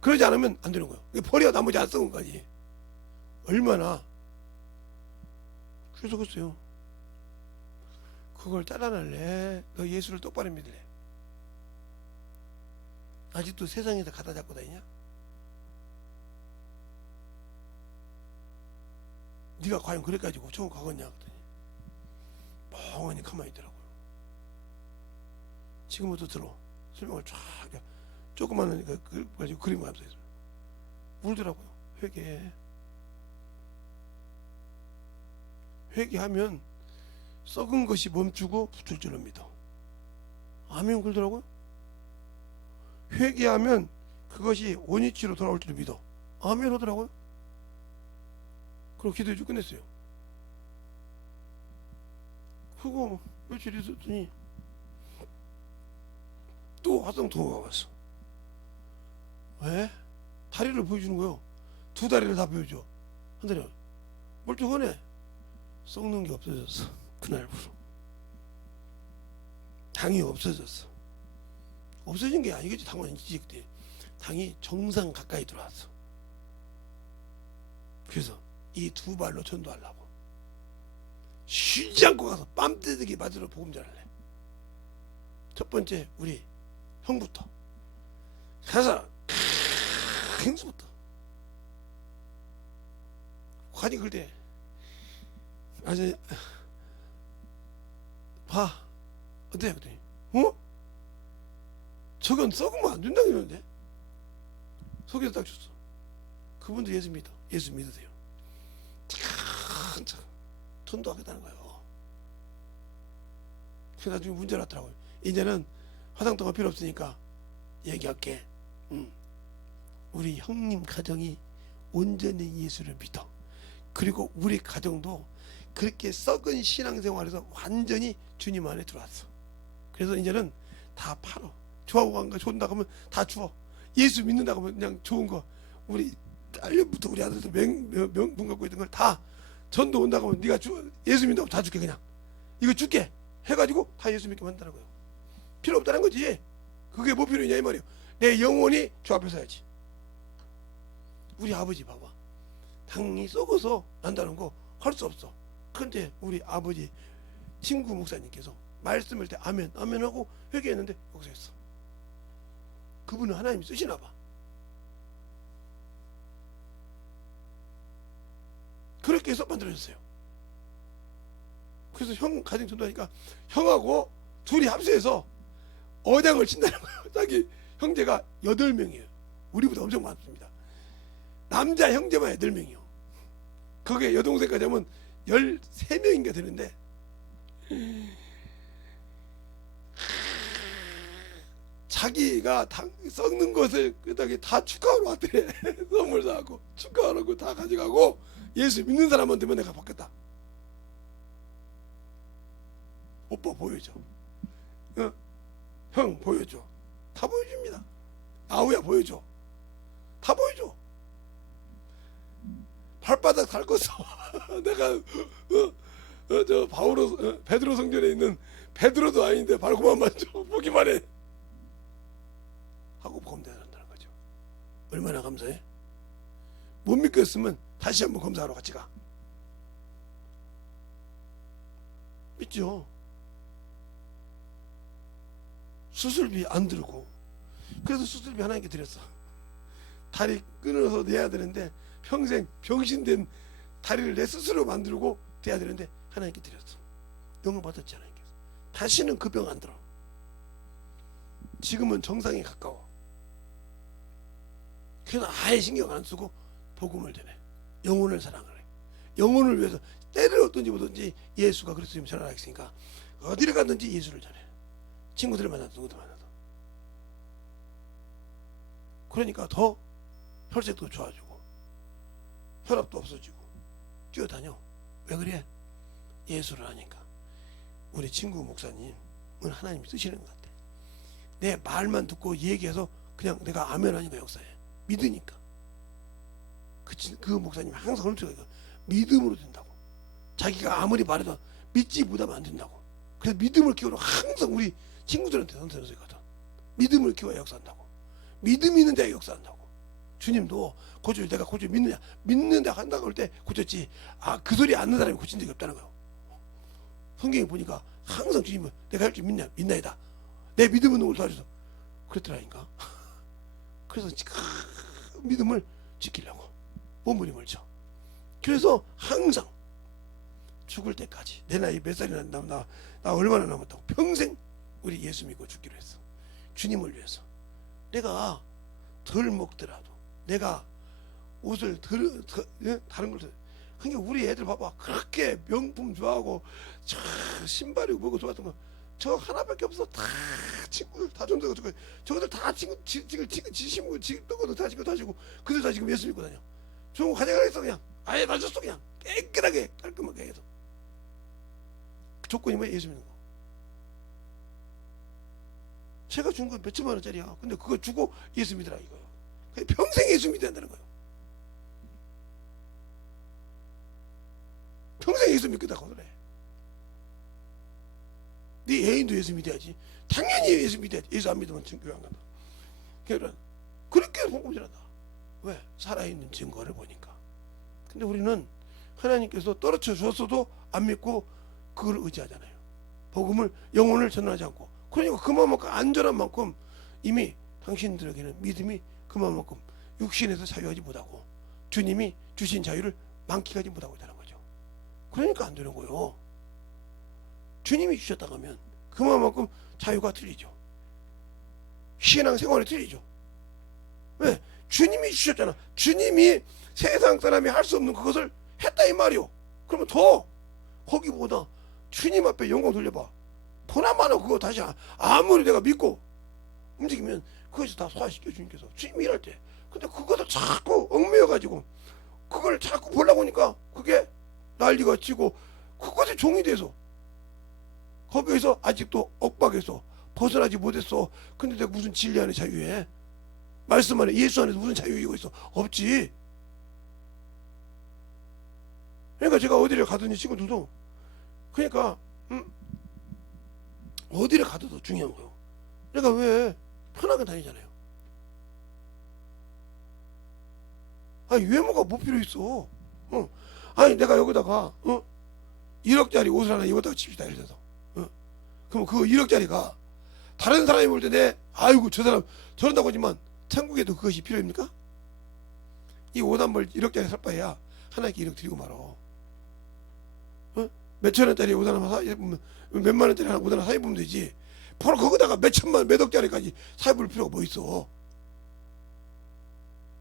그러지 않으면 안 되는 거예요. 버려 나머지 안 썩은 거지. 얼마나. 그래서 글쎄요. 그걸 잘라낼래? 너 예수를 똑바로 믿을래? 아직도 세상에서 갖다 잡고 다니냐? 네가 과연 그래가지고 천국 가겠냐? 그랬더니 멍하니 가만히 있더라고요. 지금부터 들어. 설명을 쫙 조그마한 가지고 그림을 하면서 울더라고요. 회개하면 썩은 것이 멈추고 붙을 줄을 믿어. 아멘. 그러더라고요. 회개하면 그것이 원위치로 돌아올 줄을 믿어. 아멘 하더라고요. 그리고 기도해주고 끝냈어요. 그거 며칠 있었더니 또 화성통화가 왔어. 왜? 다리를 보여주는 거요. 두 다리를 다 보여줘. 한 다리 멀쩡하네. 썩는 게 없어졌어. 그날부로 당이 없어졌어. 없어진 게 아니겠지. 당연히 그때 당이 정상 가까이 들어왔어. 그래서 이 두 발로 전도하려고 쉬지 않고 가서 뺨때리기 맞으러 복음 전할래. 첫 번째 우리 형부터 가서 행수부터 가니 그때 아주 봐 어때? 그랬더니 저건 썩으면 안 된다 그러는데 속에서 딱 줬어. 그분도 예수 믿어. 예수 믿으세요. 차근차근 전도하겠다는 거예요. 그래서 나중에 문제 났더라고요. 이제는 화상통화 필요 없으니까 얘기할게. 우리 형님 가정이 온전히 예수를 믿어. 그리고 우리 가정도 그렇게 썩은 신앙생활에서 완전히 주님 안에 들어왔어. 그래서 이제는 다 팔어. 좋아하고 간 거 좋은다고 하면 다 주어. 예수 믿는다고 하면 그냥 좋은 거 우리 딸년부터 우리 아들도 명분 갖고 있던 걸 다 전도 온다고 하면 네가 예수 믿는다고 다 줄게. 그냥 이거 줄게 해가지고 다 예수 믿게 만드는 거예요. 필요 없다는 거지. 그게 뭐 필요냐 이 말이에요. 내 영혼이 주 앞에 서야지. 우리 아버지 봐봐. 당이 썩어서 난다는 거 할 수 없어. 그런데 우리 아버지 친구 목사님께서 말씀을 때 아멘 아멘 하고 회개했는데 여기서 했어. 그분은 하나님이 쓰시나 봐. 그렇게 해서 만들어졌어요. 그래서 형 가정 전도하니까 형하고 둘이 합세해서 어장을 친다는 거예요. 자기 형제가 8명이에요. 우리보다 엄청 많습니다. 남자 형제만 8명이요. 그게 여동생까지 하면 13명인가 되는데 자기가 썩는 것을 다 축하하러 왔대. 선물 사고 축하하라고 다 가져가고 예수 믿는 사람한테만 내가 받겠다. 오빠 보여줘. 형 보여줘. 다 보여줍니다. 아우야 보여줘. 다 보여줘. 발바닥 닳았어. 내가 저 베드로 성전에 있는 베드로도 아닌데 발고만 만져 보기만 해 하고 검대한다는 거죠. 얼마나 감사해. 못 믿겠으면 다시 한번 검사하러 같이 가. 믿죠? 수술비 안 들고. 그래서 수술비 하나님께 드렸어. 다리 끊어서 내야 되는데 평생 병신된 다리를 내 스스로 만들고 돼야 되는데 하나님께 드렸어. 영어 받았지. 하나님께서 다시는 그 병 안 들어. 지금은 정상에 가까워. 그래서 아예 신경 안 쓰고 복음을 전해. 영혼을 사랑하래. 영혼을 위해서 때를 어떤지 보든지 예수가 그리스도님 전하라 했으니까 어디를 갔든지 예수를 전해. 친구들을 만나도 누구도 만나도. 그러니까 더 혈색도 좋아지고 혈압도 없어지고 뛰어다녀. 왜 그래? 예수를 하니까. 우리 친구 목사님은 하나님이 쓰시는 것 같아. 내 말만 듣고 얘기해서 그냥 내가 아멘 하니까 역사해. 믿으니까. 그 목사님이 항상 그런 소리가 믿음으로 된다고. 자기가 아무리 말해도 믿지 못하면 안 된다고. 그래서 믿음을 키우는 항상 우리 친구들한테 선생님이거든. 믿음을 키워야 역사한다고. 믿음이 있는 데가 역사한다고. 주님도 고쳐 내가 고쳐 믿는다 한다고 할 때 고쳤지. 그 소리 안 듣는 사람이 고친 적이 없다는 거예요. 성경에 보니까 항상 주님은 내가 할 줄 믿나이다. 내 믿음은 누굴 도와줘서 그랬더라니까. 그래서 믿음을 지키려고 몸부림을 쳐. 그래서 항상 죽을 때까지 내 나이 몇 살이나 나 얼마나 남았다고 평생 우리 예수 믿고 죽기로 했어. 주님을 위해서. 내가 덜 먹더라도 내가 옷을 다른 걸 그러니까 우리 애들 봐봐. 그렇게 명품 좋아하고 신발이고 뭐고 좋았던 거 저 하나밖에 없어. 다 친구들 다 좀 되고 저거들 다 친구 지신고 지도고도 다 지고 그들 다 지금 예수 믿고 다녀. 좋은 거 가져가라 했어. 그냥 아예 다 줬어. 그냥 깨끗하게 깔끔하게 해서. 그 조건이 뭐야? 예수 믿는 거. 제가 준 건 몇천만 원짜리야. 근데 그거 주고 예수 믿으라 이거예요. 평생 예수 믿어야 한다는 거예요. 평생 예수 믿겠다고 그래. 네 애인도 예수 믿어야지. 당연히 예수 믿어야지. 예수 안 믿으면 교회 안 간다. 그러니까 그렇게 복음 전한다. 왜? 살아있는 증거를 보니까. 근데 우리는 하나님께서 떨어져 주었어도 안 믿고 그걸 의지하잖아요. 복음을 영혼을 전하지 않고. 그러니까 그만큼 안전한 만큼 이미 당신들에게는 믿음이 그만큼 육신에서 자유하지 못하고 주님이 주신 자유를 만끽하지 못하고 있다는 거죠. 그러니까 안 되는 거예요. 주님이 주셨다고 하면 그만큼 자유가 틀리죠. 신앙 생활이 틀리죠. 왜? 주님이 주셨잖아. 주님이 세상 사람이 할 수 없는 그것을 했다 이 말이요. 그러면 더 거기보다 주님 앞에 영광 돌려봐. 보나마나 그거 다시 아무리 내가 믿고 움직이면 그것이 다 소화시켜 주님께서 주님이 일할 때. 근데 그것을 자꾸 얽매여가지고 그걸 자꾸 보려고 하니까 그게 난리가 치고 그것이 종이 돼서 거기에서 아직도 엇박에서 벗어나지 못했어. 근데 내가 무슨 진리 안에 자유해? 말씀 안에 예수 안에서 무슨 자유이고 있어? 없지. 그러니까 제가 어디를 가든지 친구들도 그러니까 어디를 가도 중요한 거예요. 그러니까 왜 편하게 다니잖아요. 외모가 뭐 필요 있어? 아니 내가 여기다가 1억짜리 옷을 하나 입었다고 칩시다. 예를 들어서 그럼 그 1억짜리가 다른 사람이 볼 때 내 아이고 저 사람 저런다고 하지만 천국에도 그것이 필요입니까? 이 옷 한 벌 1억짜리 살 바에야 하나님께 1억 드리고 말어. 몇천 원짜리 옷 하나 사 입으면 몇만 원짜리 옷 하나 사 입으면 되지. 바로 거기다가 몇천만 몇 억짜리까지 사 입을 필요가 뭐 있어?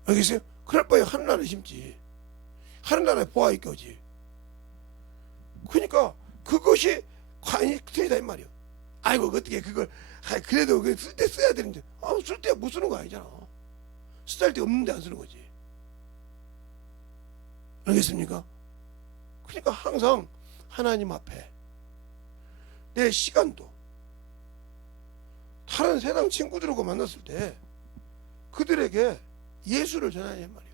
알겠어요? 그럴 바에 하늘나라에 심지. 하늘나라에 보아에 껴지. 그러니까 그것이 관이 틀리다 이 말이야. 아이고 어떻게 그걸 그래도 쓸 때 써야 되는데 쓸 때 못 쓰는 거 아니잖아. 쓸 데 없는데 안 쓰는 거지. 알겠습니까? 그러니까 항상 하나님 앞에 내 시간도 다른 세상 친구들하고 만났을 때 그들에게 예수를 전하냐 말이에요.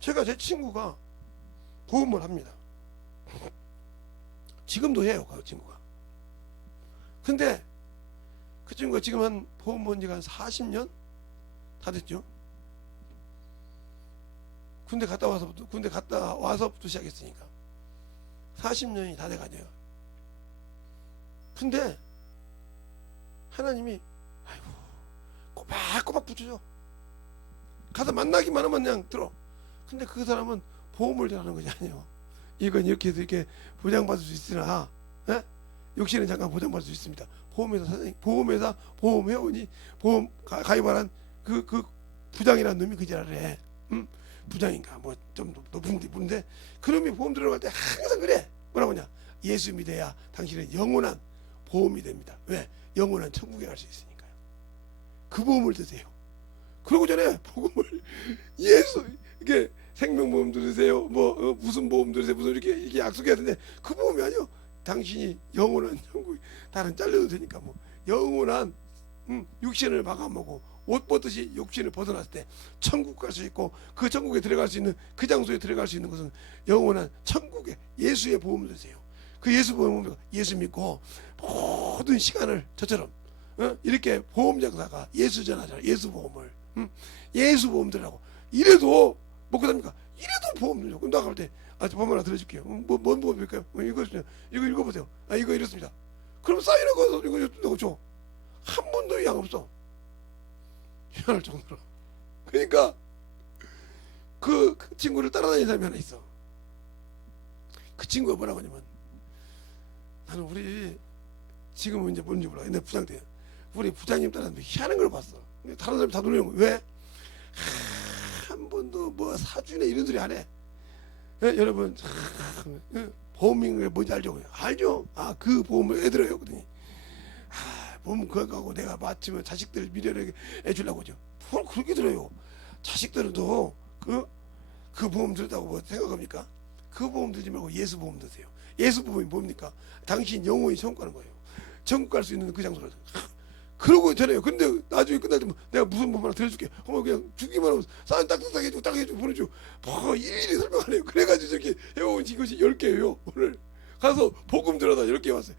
제가 제 친구가 보험을 합니다. 지금도 해요, 그 친구가. 근데 그 친구가 지금 한 보험 본 지가 한 40년 다 됐죠. 군대 갔다 와서부터 시작했으니까 40년이 다 돼가네요. 근데 하나님이 아이고 꼬박꼬박 붙여줘. 가서 만나기만 하면 그냥 들어. 근데 그 사람은 보험을 잘하는 것이 아니에요. 이건 이렇게 해서 이렇게 보장받을 수 있으나 육신은 잠깐 보장받을 수 있습니다. 보험회사 보험회원이 보험 가입하는 그 부장이라는 놈이 그 지랄을 해. 부장인가 뭐 좀 높은 분인데 그놈이 보험 들어갈 때 항상 그래. 뭐라고 하냐? 예수 믿어야 당신은 영원한 보험이 됩니다. 왜? 영원한 천국에 갈 수 있으니까요. 그 보험을 드세요. 그러고 전에 복음을 예수 이게 생명보험 들으세요. 무슨 보험 들으세요. 무슨 이렇게 약속해야 되는데 그 보험이 아니요. 당신이 영원한 천국 다른 잘려도 되니까 뭐 영원한 육신을 마감하고 옷 벗듯이 육신을 벗어났을 때 천국 갈 수 있고, 그 천국에 들어갈 수 있는, 그 장소에 들어갈 수 있는 것은 영원한 천국의 예수의 보험을 드세요. 그 예수 보험을, 예수 믿고 모든 시간을 저처럼 이렇게 보험 장사가 예수 전하잖아요. 예수 보험을, 예수 보험 들라고. 이래도 먹고 삽니까? 이래도 보험 들죠. 그럼 나갈 때 보험 하나 들어줄게요. 뭔 보험일까요? 이거 읽어보세요. 이거 이렇습니다. 그럼 사인하고 이거 준다고 줘. 한 번도 양 없어. 희한할 정도로. 그러니까 그 친구를 따라다니는 사람이 하나 있어. 그 친구가 뭐라고 하냐면, 나는 우리 지금은 이제 뭔지 몰라. 근데 부장 때 우리 부장님 따라다니면서 희한한 걸 봤어. 다른 사람이 다 놀리는 거야. 왜? 한 번도 뭐 사주네 이런 소리 안 해. 여러분, 보험인 게 뭔지 알죠? 알죠? 그 보험을 애 들어요. 그러더니 보험 그거 갖고 내가 마치면 자식들 미래를 해주려고 하죠. 뭘 그렇게 들어요? 자식들도 그 보험 들었다고 뭐 생각합니까? 그 보험 들지 말고 예수 보험 드세요. 예수 보험이 뭡니까? 당신 영원히 천국 가는 거예요. 천국 갈 수 있는 그 장소를. 그러고 있잖아요. 근데 나중에 끝날 때 내가 무슨 보험 하나 들어줄게. 그냥 주기만 하면 사인 딱딱딱 해주고 딱 해주고 보내주고 일일이 설명하네요. 그래가지고 저렇게 해온 이것이 10개예요. 오늘 가서 복음 들어다 10개 왔어요.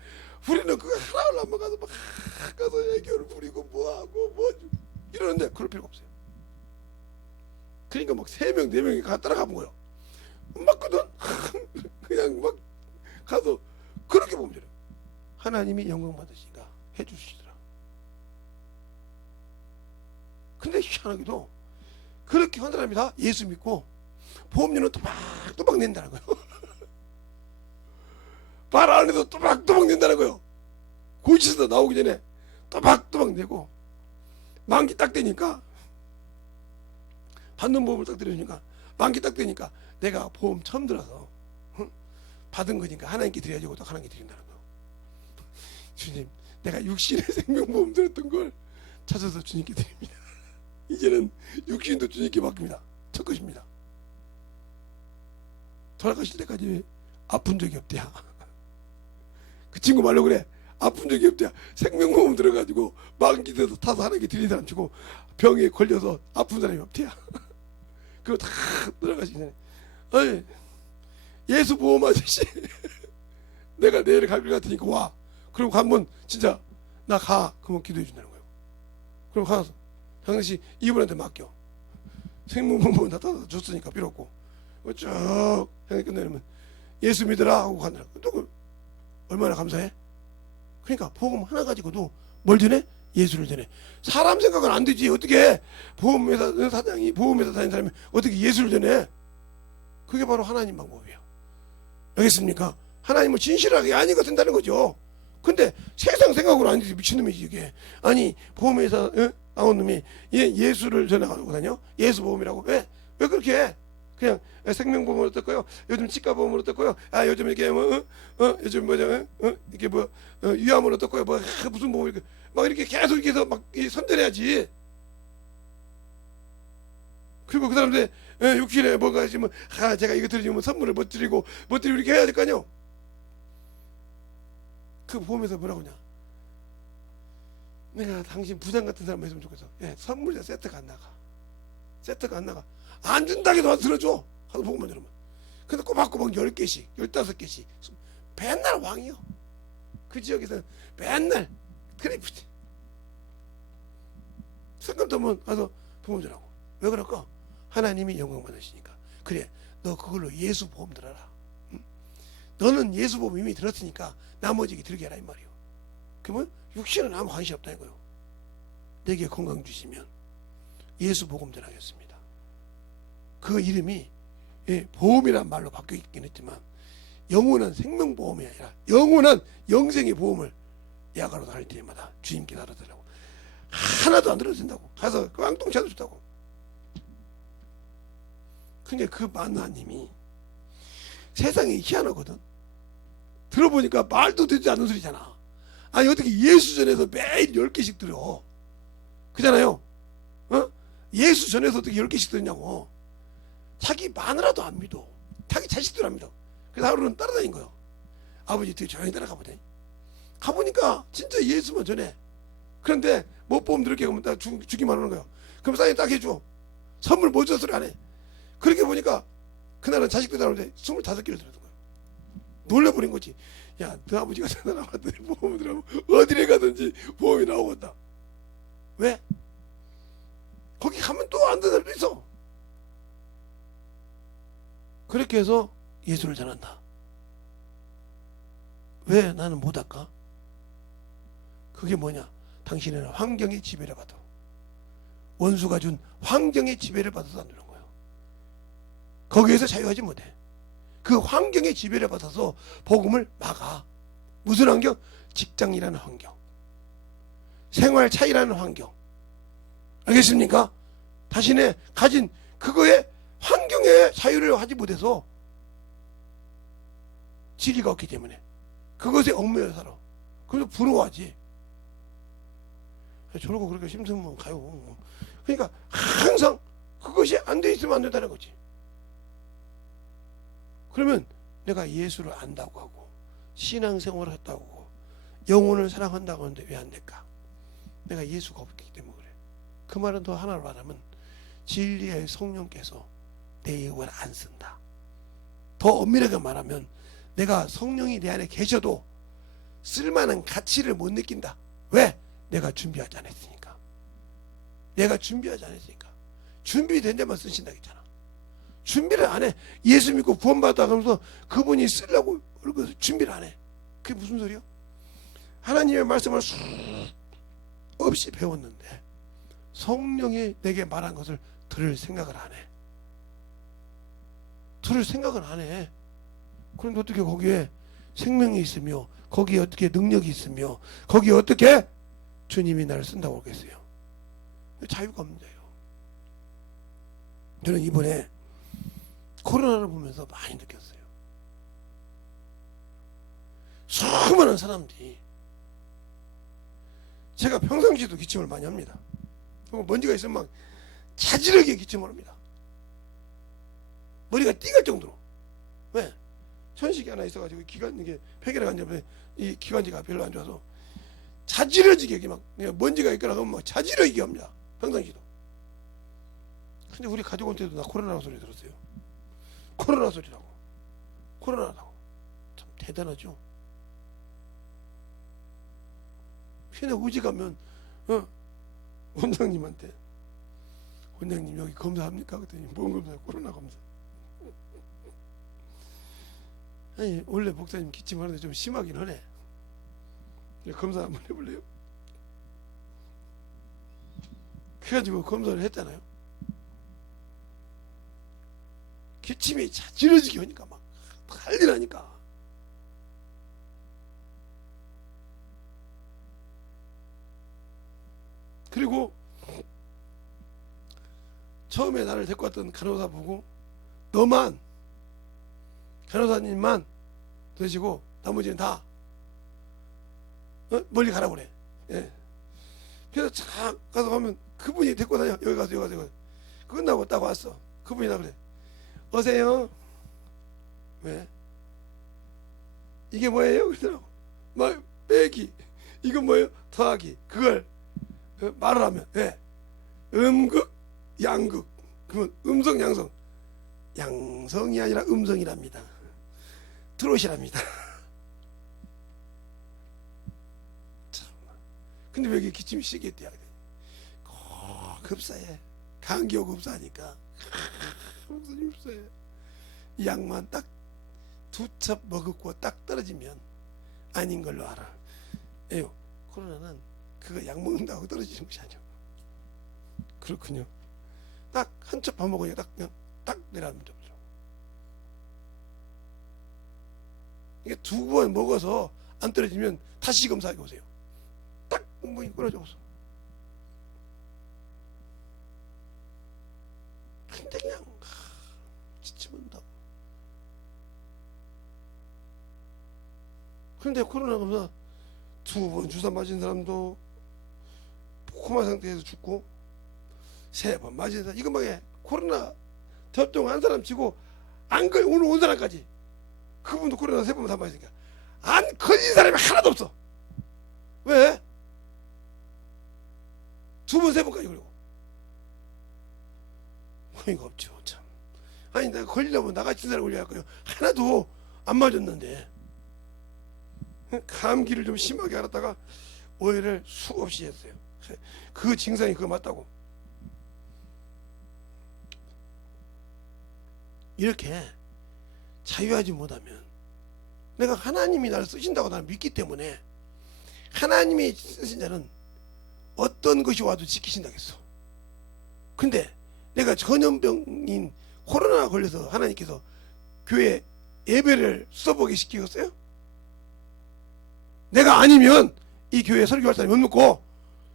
우리는 그거 하나를 가서 막 가서 애교를 부리고 뭐하고 뭐 이러는데 그럴 필요가 없어요. 그러니까 막 3명 4명이 가 따라가본 거예요. 맞거든. 그냥 막 가서 그렇게 보면 돼요. 하나님이 영광 받으시니까 해주시더라. 근데 희한하게도 그렇게 한 사람이 다 예수 믿고 보험료는 또박또박 낸다는 거예요. 말 안 해도 또박또박 낸다는 거예요. 고시에서 나오기 전에 또박또박 내고, 만기 딱 되니까, 받는 보험을 딱 들여주니까, 만기 딱 되니까 내가 보험 처음 들어서 받은 거니까 하나님께 드려야지 또 하나님께 드린다는 거예요. 주님, 내가 육신의 생명보험 들었던 걸 찾아서 주님께 드립니다. 이제는 육신도 주님께 맡깁니다. 첫 것입니다. 돌아가실 때까지 아픈 적이 없대야. 그 친구 말로 그래. 아픈 적이 없대야. 생명보험 들어가지고 만기 돼서 타서 하나님께 드린 사람 치고 병에 걸려서 아픈 사람이 없대야. 그거 다 들어가시기 전에, 어이, 예수 보험 아저씨, 내가 내일 갈 것 같으니까 와. 그럼 한번 진짜 나 가. 그러면 기도해 준다는 거예요. 그럼 가서 당신 이분한테 맡겨. 생명보험은 다 따서 줬으니까 필요 없고, 쭉 형이 끝내면 예수 믿으라 하고 간다. 또 얼마나 감사해? 그러니까 보험 하나 가지고도 뭘 전해? 예수를 전해. 사람 생각은 안 되지. 어떻게 보험회사 사장이, 보험회사 다니는 사람이 어떻게 예수를 전해? 그게 바로 하나님 방법이에요. 알겠습니까? 하나님을 진실하게 아니가 된다는 거죠. 근데 세상 생각으로 안 되지. 미친놈이지 이게. 아니 보험회사 나온 놈이 예수를 전해가지고 다녀? 예수 보험이라고. 왜 그렇게 해? 그냥 생명보험으로 떴고요. 요즘 치과보험으로 떴고요. 요즘 이렇게 요즘 뭐냐, 이게 뭐 위암으로 떴고요. 뭐 무슨 보험 이렇게 막 이렇게 계속 이렇게 해서 막 선전해야지. 그리고 그 사람들 육신에 뭐가 있으면 제가 이거 드리면 선물을 못 드리고 이렇게 해야 될 거 아니요. 그 보험에서 뭐라고 하냐? 내가 당신 부장 같은 사람 했으면 좋겠어. 선물자 세트가 안 나가. 세트가 안 나가. 안 준다기도 안 들어줘. 하도 보고만 들으면. 근데 꼬박꼬박 10개씩 15개씩 맨날 왕이요. 그 지역에서는 맨날 크래프트 생각도 한번 가서 보험 주라고. 왜 그럴까? 하나님이 영광 받으시니까. 그래, 너 그걸로 예수 보험 들어라. 응? 너는 예수 보험 이미 들었으니까 나머지 들게 해라 이 말이요. 그러면 육신은 아무 관심 없다는 거예요. 내게 건강 주시면 예수 복음 전하겠습니다. 그 이름이 보험이란 말로 바뀌어 있긴 했지만 영원한 생명보험이 아니라 영원한 영생의 보험을 야가로 다닐 때마다 주님께 나눠달라고. 하나도 안 들어도 된다고. 가서 깡통 찾아줬다고. 근데 그 만나님이 세상이 희한하거든. 들어보니까 말도 되지 않는 소리잖아. 아니 어떻게 예수 전에서 매일 10개씩 들어. 그잖아요. 예수 전에서 어떻게 10개씩 듣냐고. 자기 마누라도 안 믿어. 자기 자식도 안 믿어. 그래서 하루는 따라다닌 거예요. 아버지 뒤에 조용히 따라가 보더니 가보니까 진짜 예수만 전해. 그런데 못 보면 그렇게 하면 나 주기만 하는 거야. 그럼 사인 딱 해줘. 선물 뭐 줘 소리 안 해. 그렇게 보니까 그날은 자식들 나오는데 25개를 들었던 거야. 놀래버린 거지. 야, 너 아버지가 전화 나왔더니 보험 들어가면 어디를 가든지 보험이 나오겠다. 왜? 거기 가면 또 안 되는 사람도 있어. 그렇게 해서 예수를 전한다. 왜 나는 못할까? 그게 뭐냐? 당신은 환경의 지배를 받아. 원수가 준 환경의 지배를 받아서 안 되는 거예요. 거기에서 자유하지 못해. 그 환경의 지배를 받아서 복음을 막아. 무슨 환경? 직장이라는 환경, 생활 차이라는 환경. 알겠습니까? 자신의 가진 그거에 환경에 자유를 하지 못해서 진리가 없기 때문에 그것에 얽매여 살아. 그래서 부러워하지. 저러고 그렇게 힘들면 가요. 그러니까 항상 그것이 안 돼 있으면 안 된다는 거지. 그러면 내가 예수를 안다고 하고 신앙생활을 했다고 하고 영혼을 사랑한다고 하는데 왜 안 될까? 내가 예수가 없기 때문에 그래. 그 말은 더 하나로 말하면 진리의 성령께서 내 영혼을 안 쓴다. 더 엄밀하게 말하면 내가 성령이 내 안에 계셔도 쓸만한 가치를 못 느낀다. 왜? 내가 준비하지 않았으니까. 내가 준비하지 않았으니까. 준비된 데만 쓰신다 했잖아. 준비를 안 해. 예수 믿고 구원받아 가면서 그분이 쓰려고 준비를 안 해. 그게 무슨 소리야? 하나님의 말씀을 수 없이 배웠는데 성령이 내게 말한 것을 들을 생각을 안 해. 들을 생각을 안 해. 그런데 어떻게 거기에 생명이 있으며 거기에 어떻게 능력이 있으며 거기에 어떻게 주님이 나를 쓴다고 그러겠어요? 자유가 없는 자예요. 저는 이번에 코로나를 보면서 많이 느꼈어요. 수많은 사람들이, 제가 평상시에도 기침을 많이 합니다. 먼지가 있으면 막 자지르게 기침을 합니다. 머리가 띵할 정도로. 왜? 천식이 하나 있어가지고 이게 폐결핵 환자인데 이 기관지가 별로 안 좋아서 자지러지게 막 먼지가 있거나 하면 막 자지러지게 합니다. 평상시도. 근데 우리 가족한테도 나 코로나 소리 들었어요. 코로나 소리라고. 코로나라고. 참 대단하죠. 피나 우지 가면 원장님한테 원장님 여기 검사합니까? 그랬더니 뭔 검사야? 코로나 검사. 아니 원래 목사님 기침하는데 좀 심하긴 하네. 검사 한번 해볼래요? 그래가지고 검사를 했잖아요. 기침이 자지러지게 하니까 막 난리 나니까. 그리고 처음에 나를 데리고 왔던 간호사 보고 너만 간호사님만 드시고 나머지는 다 멀리 가라고 그래. 예. 그래서 쫙 가서 가면 그분이 데리고 다녀. 여기 가서 여기 가서 끝나고 딱 왔어. 그분이 나 그래. 어세요? 왜? 이게 뭐예요? 그러더라고. 막 빼기. 이건 뭐예요? 더하기. 그걸 말을 하면 왜? 음극, 양극. 그러면 음성, 양성. 양성이 아니라 음성이랍니다. 들어오시랍니다. 참. 근데 왜 이렇게 기침이 시겠대야? 급사해. 감기가 급사하니까. 목사님 급사해. 이 약만 딱 두 첩 먹었고 딱 떨어지면 아닌 걸로 알아. 에요. 코로나는 그거 약 먹는다고 떨어지는 것이 아니죠. 그렇군요. 딱 한 첩 밥 먹으니까 딱 그냥 딱 내려가면 되더라고. 이게 두 번 먹어서 안 떨어지면 다시 검사하게 오세요. 딱 엉덩이 끊어져서. 근데 그냥 지치면다. 그런데 코로나 검사 두 번 주사 맞은 사람도 코마 상태에서 죽고 세 번 맞은 사람 이거 뭐야? 코로나 접종한 사람 치고 안 걸 오늘 온 사람까지 그분도 코로나 세 번 다 맞으니까 안 걸린 사람이 하나도 없어. 왜? 두 번, 세 번까지 걸리고. 어이가 없죠, 참. 아니, 내가 걸리려면 나같이 사람 걸려야 할 거예요. 하나도 안 맞았는데. 감기를 좀 심하게 앓았다가 오해를 수없이 했어요. 그 증상이 그거 맞다고. 이렇게 자유하지 못하면, 내가 하나님이 나를 쓰신다고 나는 믿기 때문에 하나님이 쓰신 자는 어떤 것이 와도 지키신다겠어. 근데 내가 전염병인 코로나 걸려서 하나님께서 교회 예배를 써보게 시키겠어요? 내가 아니면 이 교회에 설교할 사람이 없고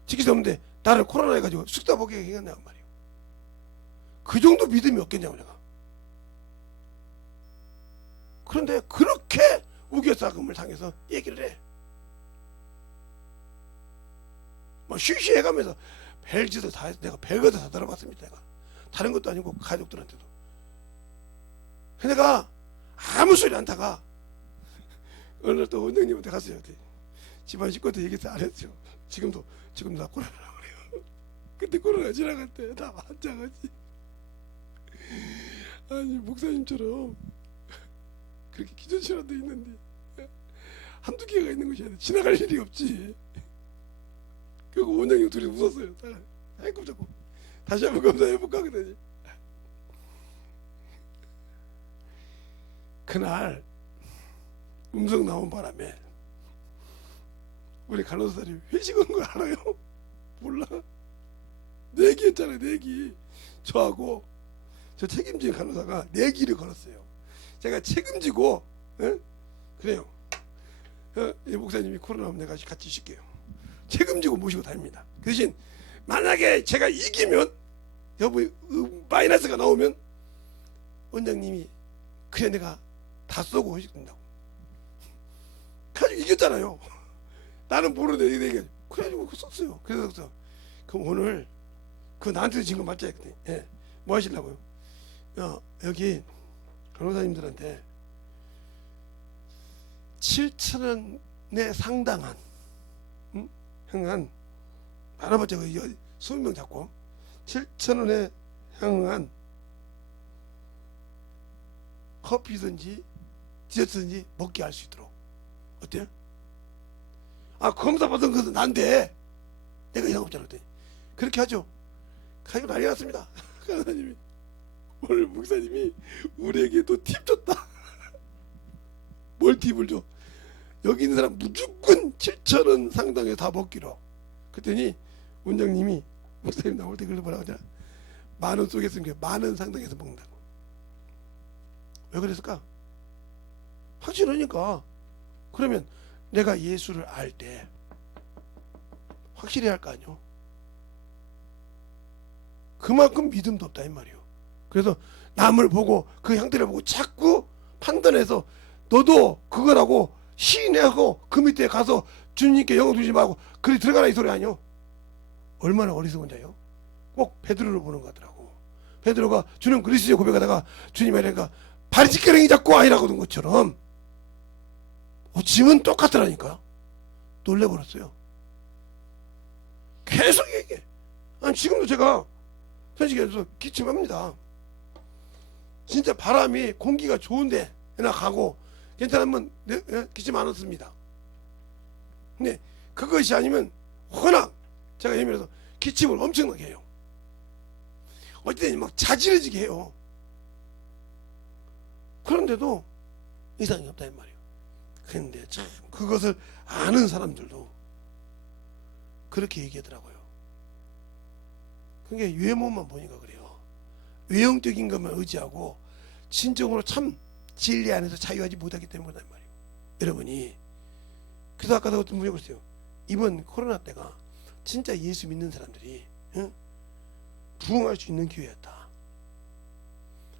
지킬 수 없는데 나를 코로나 해가지고 숙사 보게 해겠냐고 말이에요. 그 정도 믿음이 없겠냐고 내가. 그런데 그렇게 우겨싸금을 당해서 얘기를 해. 뭐 쉬쉬해가면서 별짓을 다 해서 내가 별것도 다 들어봤습니다. 내가 다른 것도 아니고 가족들한테도. 내가 아무 소리 안 타가 어느 날 또 원장님한테 갔어요. 집안 식구한테 얘기해서 안 했죠. 지금도 나 코로나라고 그래요. 그때 코로나 지나갈 때 다 환장하지. 아니 목사님처럼 그렇게 기존치라도 있는데 한두 개가 있는 것이 아니라 지나갈 일이 없지. 그리고 원장님 둘이 웃었어요. 아이고 자꾸 다시 한번 검사해볼까 그러더니 그날 음성 나온 바람에 우리 간호사들이 회식한 거 알아요? 몰라? 내기했잖아요. 내기. 저하고 저 책임진 간호사가 내기를 걸었어요. 제가 책임지고 그래요. 이 목사님이 코로나 오면 내가 같이 쉴게요. 책임지고 모시고 다닙니다. 그 대신 만약에 제가 이기면 여보 마이너스가 나오면 원장님이 그래 내가 다 쏘고 회식된다고. 가지고 이겼잖아요. 나는 모르는데 이게 그래가지고 썼어요. 그래서 그럼 오늘 그 나한테도 진 거 맞지? 예. 뭐 하시려고요? 여기 간호사님들한테 7,000원에 상당한 향한 알아봤자 20명 잡고 7,000원에 향한 커피든지 디저트든지 먹게 할 수 있도록. 어때요? 검사 받은 것은 난데 내가 이상 없잖아. 그랬더니 그렇게 하죠. 가지고 난리 났습니다. 하나님이 오늘 목사님이 우리에게 또 팁 줬다. 뭘 팁을 줘? 여기 있는 사람 무조건 7,000원 상당에 다 먹기로. 그랬더니 원장님이 목사님 나올 때 그걸 뭐라고 하잖아. 10,000원 쏘겠으면 10,000원 상당에서 먹는다고. 왜 그랬을까? 확실하니까. 그러면 내가 예수를 알 때 확실히 할 거 아니요. 그만큼 믿음도 없다 이 말이요. 그래서 남을 보고 그 형태를 보고 자꾸 판단해서 너도 그거라고 시인하고 그 밑에 가서 주님께 영광 두지 말고 그리 들어가라 이 소리 아니요. 얼마나 어리석은 자요. 꼭 베드로를 보는 것 같더라고. 베드로가 주는 그리스도의 고백하다가 주님 아니니까 바리짓가랭이 잡고 아니라고 둔 것처럼 짐은 똑같더라니까. 놀래버렸어요. 계속 얘기해. 아니 지금도 제가 현직에서 기침합니다. 진짜 바람이 공기가 좋은데 나 가고 괜찮으면 기침 안 했습니다. 근데 그것이 아니면 워낙 제가 예민해서 기침을 엄청나게 해요. 어쨌든 막 자지러지게 해요. 그런데도 이상이 없다 이 말이에요. 그런데 참 그것을 아는 사람들도 그렇게 얘기하더라고요. 그게 외모만 보니까 그래요. 외형적인 것만 의지하고 진정으로 참 진리 안에서 자유하지 못하기 때문이란 말이에요. 여러분이 그래서 아까도 어떤 분이 그랬어요. 이번 코로나 때가 진짜 예수 믿는 사람들이 부흥할 수 있는 기회였다.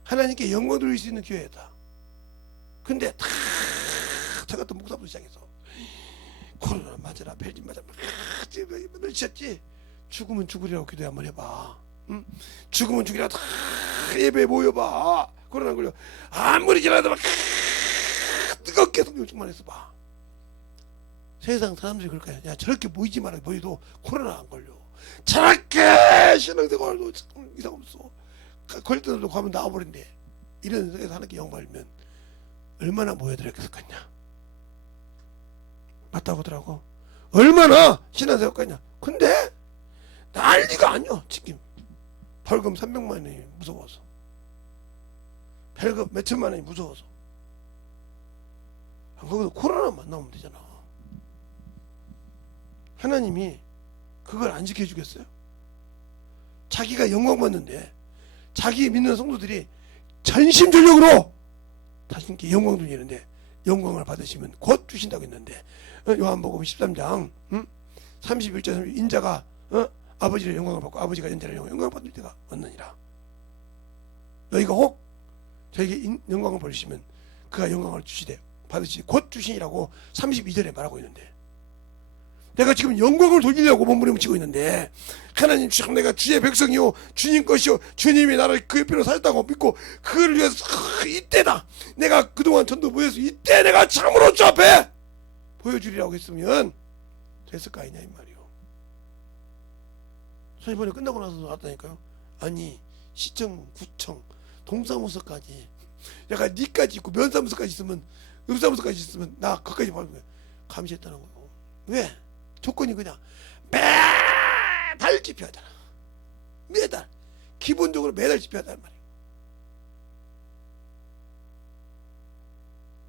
하나님께 영광 돌릴 수 있는 기회였다. 근데 다 저 같은 목사부터 시작해서 코로나 맞아라 벨진 맞아라 맨날 지쳤지. 죽으면 죽으리라고 기도 한번 해봐. 응? 죽으면 죽으리라고 다 예배에 모여봐. 코로나 안 걸려. 아무리 지나도 막 뜨겁게 요청만 해서 봐. 세상 사람들이 그럴 거야. 야 저렇게 모이지 마라. 모여도 코로나 안 걸려. 저렇게 신앙생활도 이상 없어. 걸릴 때도 가면 나와버린대. 이런 세상에서 하나님께 영광이면 얼마나 모여들었겠냐. 맞다고 하더라고. 얼마나 신앙생활 했냐. 근데 난리가 아니야. 지금 벌금 300만 원이 무서워서, 벌금 몇 천만 원이 무서워서. 거기서 코로나만 나오면 되잖아. 하나님이 그걸 안 지켜주겠어요? 자기가 영광 받는데 자기 믿는 성도들이 전심전력으로 자신께 영광 돌리는데 영광을 받으시면 곧 주신다고 했는데, 요한복음 13장 31절 인자가 아버지의 영광을 받고 아버지가 인자의 영광을 받을 때가 왔느니라. 너희가 혹 저에게 영광을 벌리시면 그가 영광을 주시되 받으시 곧 주시니라고 32절에 말하고 있는데, 내가 지금 영광을 돌리려고 몸부림치고 있는데 하나님 참 내가 주의 백성이요 주님 것이요 주님이 나를 그의 피로 살았다고 믿고 그를 위해서 이때다, 내가 그동안 전도 모여서 이때 내가 참으로 주 앞에 보여주리라고 했으면 됐을 거 아니냐 이 말이요. 저 이번에 끝나고 나서 나왔다니까요. 아니 시청, 구청, 동사무소까지, 약간 니까지 있고 면사무소까지 있으면, 읍사무소까지 있으면 나 거기까지 받는 거예요. 감시했다는 거예요. 왜? 조건이 그냥 매달 집회하잖아. 매달 기본적으로 매달 집회하단 말이에요.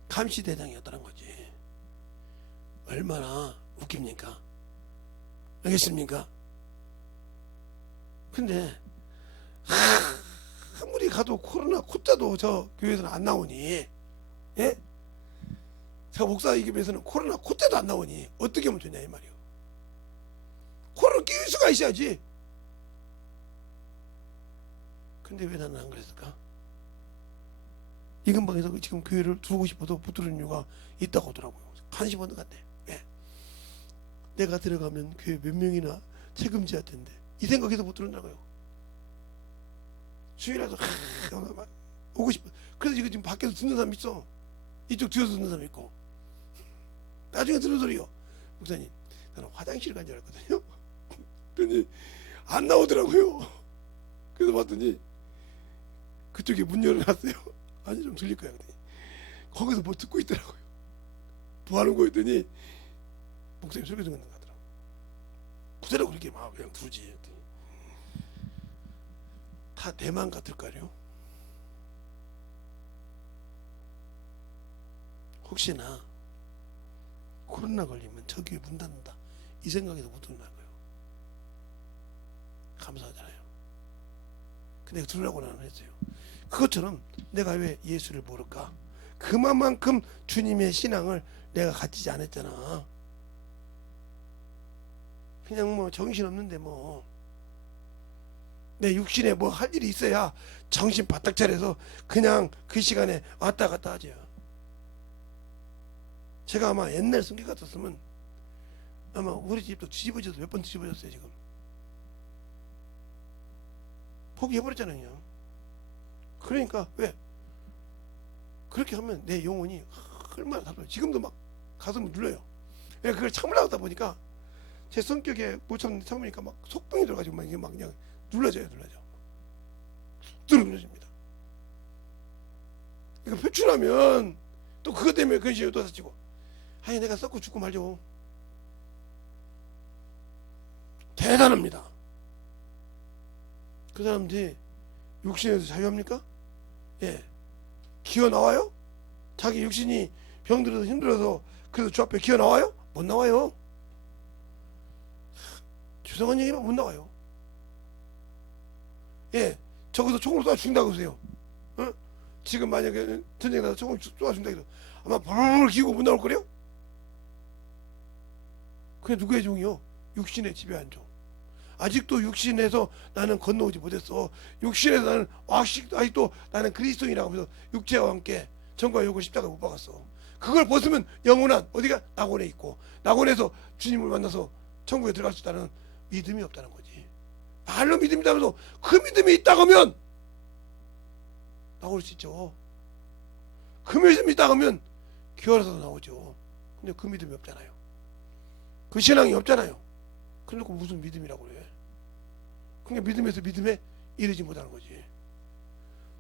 감시 대상이었다는 거지. 얼마나 웃깁니까? 알겠습니까? 근데 아무리 가도 코로나 코자도 저 교회에서는 안 나오니, 예? 저 목사 이기면서는 코로나 코자도 안 나오니 어떻게 하면 되냐 이 말이에요. 코로나 끼울 수가 있어야지. 근데 왜 나는 안 그랬을까? 이 근방에서 지금 교회를 두고 싶어도 붙들는 이유가 있다고 하더라고요. 관심 없는 것 같아. 왜? 내가 들어가면 교회 몇 명이나 책임져야 된대. 이 생각해서 못 들은다고요. 주일에도 오고 싶어. 그래서 이거 지금 밖에서 듣는 사람 있어. 이쪽 뒤에서 듣는 사람 있고. 나중에 들은 소리요. 목사님, 나는 화장실 간 줄 알았거든요. 그랬더니 안 나오더라고요. 그래서 봤더니 그쪽에 문 열어놨어요. 아니 좀 들릴 거야. 그랬더니 거기서 뭐 듣고 있더라고요. 뭐 하는 거였더니 목사님 설교 듣는 거 같더라고. 구세라고 그렇게 막 그냥 부르지. 다 대만 같을까요? 혹시나 코로나 걸리면 저 교회 문 닫는다 이 생각에서 못 듣는 거예요. 감사하잖아요. 근데 들으라고 나는 했어요. 그것처럼 내가 왜 예수를 모를까? 그만큼 주님의 신앙을 내가 갖지 않았잖아. 그냥 뭐 정신없는데 뭐 내 육신에 뭐 할 일이 있어야 정신 바짝 차려서 그냥 그 시간에 왔다 갔다 하죠. 제가 아마 옛날 성격 같았으면 아마 우리 집도 뒤집어져서 몇 번 뒤집어졌어요. 지금 포기해버렸잖아요. 그러니까 왜 그렇게 하면 내 영혼이 얼마나 답답해요. 지금도 막 가슴을 눌러요. 왜 그걸 참으려고 하다 보니까 제 성격에 못 참으니까 막 속병이 들어가지고 막 이게 막 그냥 눌러져요. 눌러집니다. 이거 표출하면 또 그것 때문에 근심이 또 사치고, 아니 내가 썩고 죽고 말죠. 대단합니다. 그 사람들이 육신에서 자유합니까? 예. 기어 나와요? 자기 육신이 병들어서 힘들어서 그래서 주 앞에 기어 나와요? 못 나와요. 죄송한 얘기만 못 나와요. 예. 저기서 총으로 쏴 죽는다고 하세요. 어? 지금 만약에 전쟁 나서 총을 쏴 죽는다고 해도 아마 벌벌 기고 못 나올 거래요? 그게 누구의 종이요? 육신의 지배한 종. 아직도 육신에서 나는 건너오지 못했어. 육신에서 나는 아직도 나는 그리스도인이라고 하면서 육체와 함께 전과 욕을 십자가에 못 박았어. 그걸 벗으면 영원한 어디가 낙원에 있고, 낙원에서 주님을 만나서 천국에 들어갈 수 있다는 믿음이 없다는 거지. 말로 믿음이 있다면서 그 믿음이 있다고 하면 나올 수 있죠. 그 믿음이 있다고 하면 기어라서도 나오죠. 근데 그 믿음이 없잖아요. 그 신앙이 없잖아요. 그러니까 무슨 믿음이라고 그래. 그러니까 믿음에서 믿음에 이르지 못하는 거지.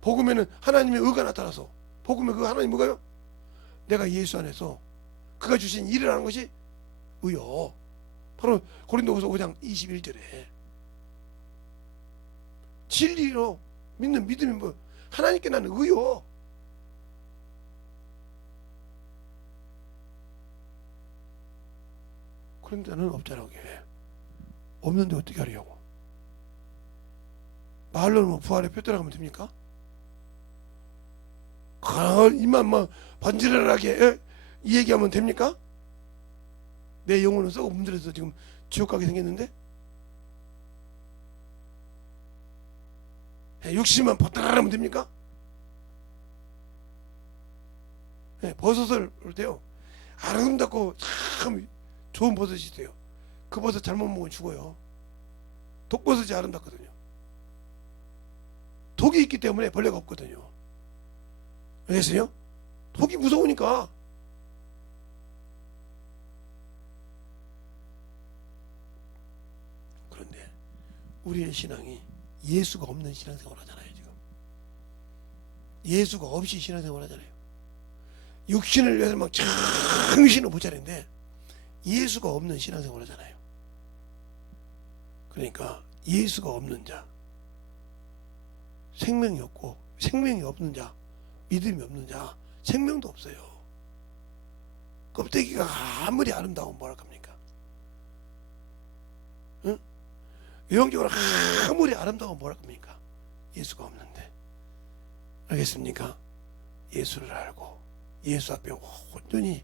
복음에는 하나님의 의가 나타나서, 복음의 그 하나님 뭐가요? 내가 예수 안에서 그가 주신 일이라는 것이 의요. 바로 고린도후서 5장 21절에 진리로 믿는 믿음이 뭐 하나님께 나는 의요. 그런데 나는 없잖아. 그게 없는데 어떻게 하려고? 말로는 뭐 부활의 표 따라가면 됩니까? 입만 뭐 번지르르하게 이 얘기하면 됩니까? 내 영혼은 썩어 문드러져서 지금 지옥 가게 생겼는데 욕심만 버타라하면 됩니까? 버섯을 볼 때요, 아름답고 참 좋은 버섯이 있어요. 그 버섯 잘못 먹으면 죽어요. 독버섯이 아름답거든요. 독이 있기 때문에 벌레가 없거든요. 알겠어요? 독이 무서우니까. 그런데 우리의 신앙이 예수가 없는 신앙생활 하잖아요. 지금 예수가 없이 신앙생활 하잖아요. 육신을 위해서 막 정신을 못 차리는데 예수가 없는 신앙생활 하잖아요. 그러니까 예수가 없는 자, 생명이 없고, 생명이 없는 자, 믿음이 없는 자, 생명도 없어요. 껍데기가 아무리 아름다우면 뭐랄 겁니까? 응? 외형적으로 아무리 아름다우면 뭐랄 겁니까? 예수가 없는데. 알겠습니까? 예수를 알고 예수 앞에 온전히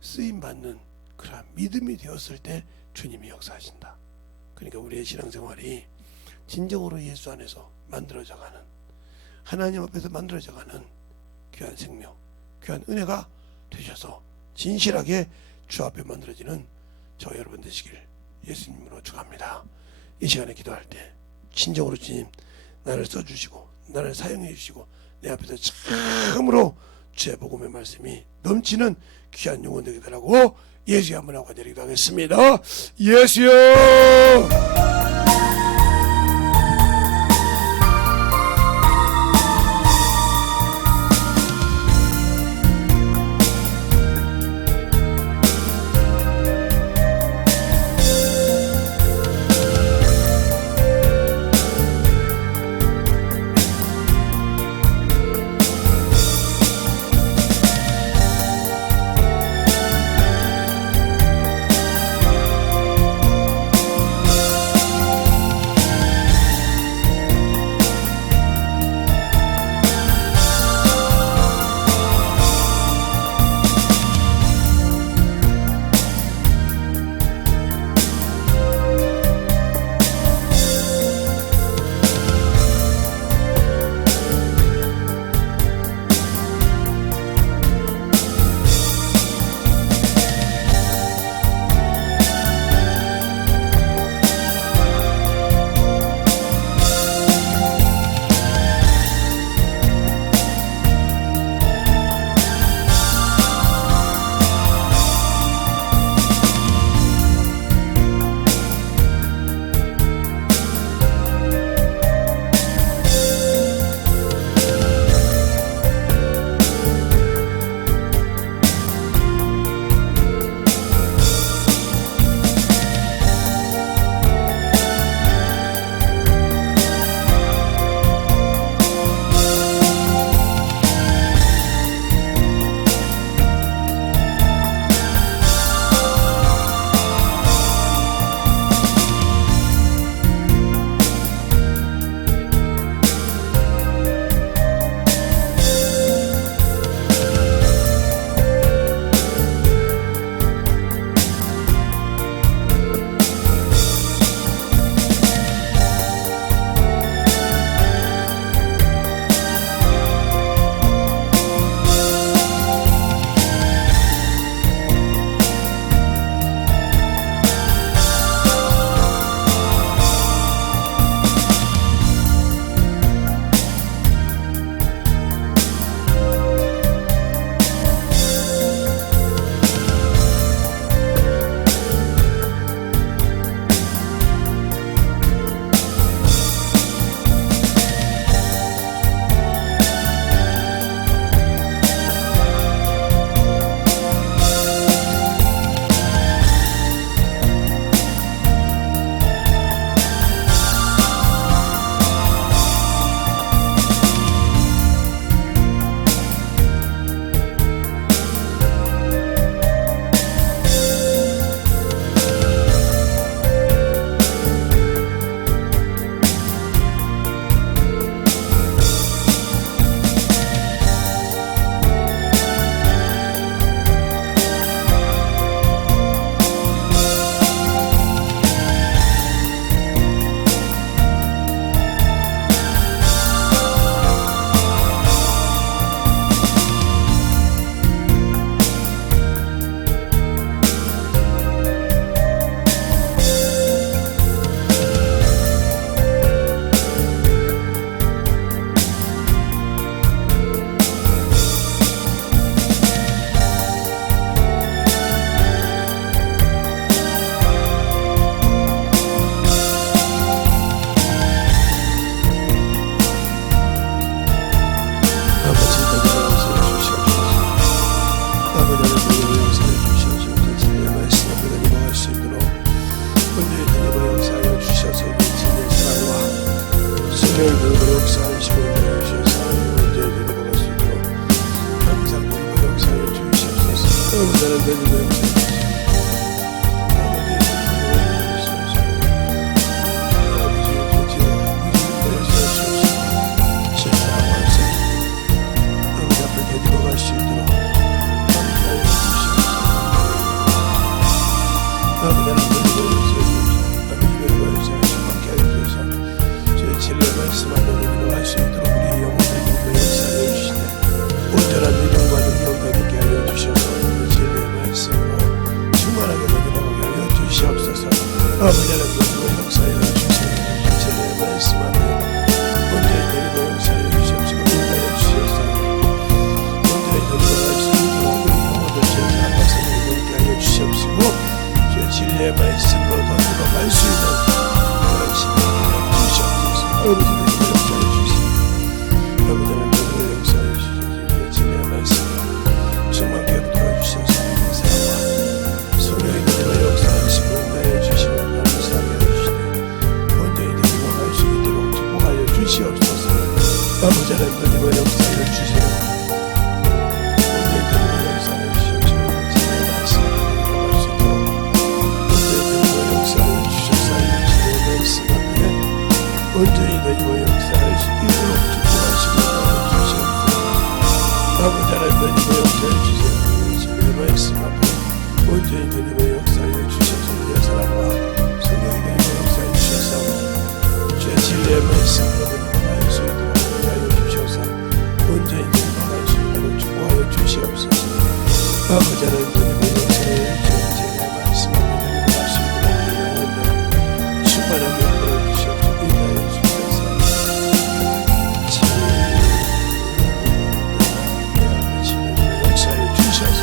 쓰임받는 그러한 믿음이 되었을 때 주님이 역사하신다. 그러니까 우리의 신앙생활이 진정으로 예수 안에서 만들어져가는, 하나님 앞에서 만들어져가는 귀한 생명, 귀한 은혜가 되셔서 진실하게 주 앞에 만들어지는 저 여러분 되시길 예수님으로 축원합니다. 이 시간에 기도할 때 진정으로 주님 나를 써주시고 나를 사용해 주시고 내 앞에서 참으로 주의 복음의 말씀이 넘치는 귀한 영혼 되게 달라고 예수의 한번 하고 드리기도 하겠습니다. 예수여. 성령의 능력으로 역사하시고 인도하여 주셔서 문제를 되돌아갈 수 있도록 항상 능력으로 역사하여 주시옵소서. 나는 능력으로 역사하여 주시옵소서. 아버지 하나님 역사하여 주세요. 진리의 말씀하며 온전히 내리고 역사하여 주시옵시고 인도하여 주시옵소서. 온전히 내리고 갈 수 있도록 우리 영혼들 죄사 박사님 되게 하여 주시옵시고 주의 진리의 말씀으로 던지고 갈 수 있는 그런 신앙을 주시옵소서. 아버지 내리고 역사하여 주시옵소서. 아버지 하나님 내리고 역사하여 주시옵소서. 주의 진리의 말씀으로 충만케 붙들어 주셔서 사랑과 성령이 내리고 역사하시고 인도하여 주시옵소서. 주시옵소서. 아버지 하나님 되고 역사하여 주세요. 온전히 되고 역사하여 주시옵소서. 진리의 말씀을 들어갈 수 있도록 온전히 되고 역사하여 주셔서 진리의 말씀 앞에 온전히 되고 역사할 수 있도록 축복하시고 주시옵소서. 아버지 하나님 되고 역사하여 주세요. 진리의 말씀 앞에 온전히 되고 역사하여 주셔서 우리의 사랑과 성령이 되고 역사하여 주셔서 주의 진리의 말씀으로 온전히 들어갈 수 있도록 축복하여 주시옵소서. 아버지 하나님 주님의 역사에 진리의 말씀을 들어갈 수 있도록 영혼들 충만하게 만들어 주시옵소서. 인도하여 주셔서 진리의 역사에 주셔서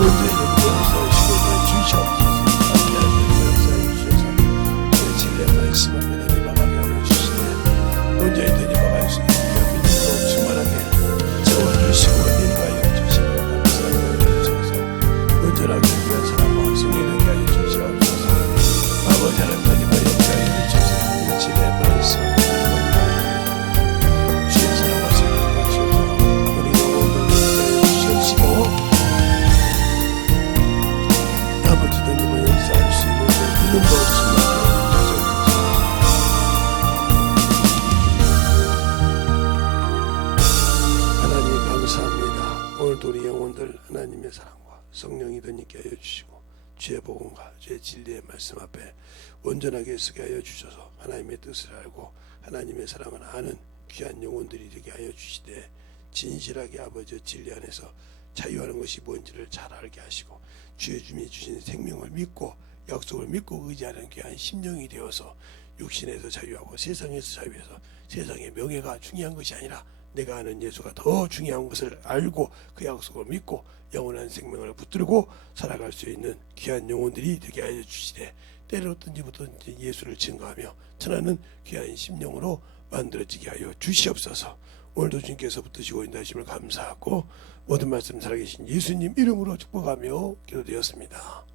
온전히 역사하시고 주시옵소서. 아버지 하나님 역사에 주셔서 주의 진리의 말씀 앞에 내리막하게 하여 주시되 온전히 되리막할 수 있도록 주시고 인도하여 주시며 감사하여 주셔서 온전하게 위한 사랑과 성령을 하여 주시옵소서. 아버지 하나님 하나님의 역사에 주셔서 진리의 말씀 주의 사랑과 성령을 하셔서 우리 영혼을 인도하여 주시옵시고 아버지 하나님의 역사할 수 있는 믿음과 없음을 오늘도 우리 영혼들 하나님의 사랑과 성령이 되니게 하여 주시고 주의 복음과 주의 진리의 말씀 앞에 온전하게 서게 하여 주셔서 하나님의 뜻을 알고 하나님의 사랑을 아는 귀한 영혼들이 되게 하여 주시되 진실하게 아버지 진리 안에서 자유하는 것이 뭔지를 잘 알게 하시고 주의 주님이 주신 생명을 믿고 약속을 믿고 의지하는 귀한 심령이 되어서 육신에서 자유하고 세상에서 자유해서 세상의 명예가 중요한 것이 아니라 내가 아는 예수가 더 중요한 것을 알고 그 약속을 믿고 영원한 생명을 붙들고 살아갈 수 있는 귀한 영혼들이 되게 하여 주시되 때를 어떤지부터든지 예수를 증거하며 전하는 귀한 심령으로 만들어지게 하여 주시옵소서. 오늘도 주님께서 붙드시고 인도하심을 감사하고 모든 말씀 살아계신 예수님 이름으로 축복하며 기도되었습니다.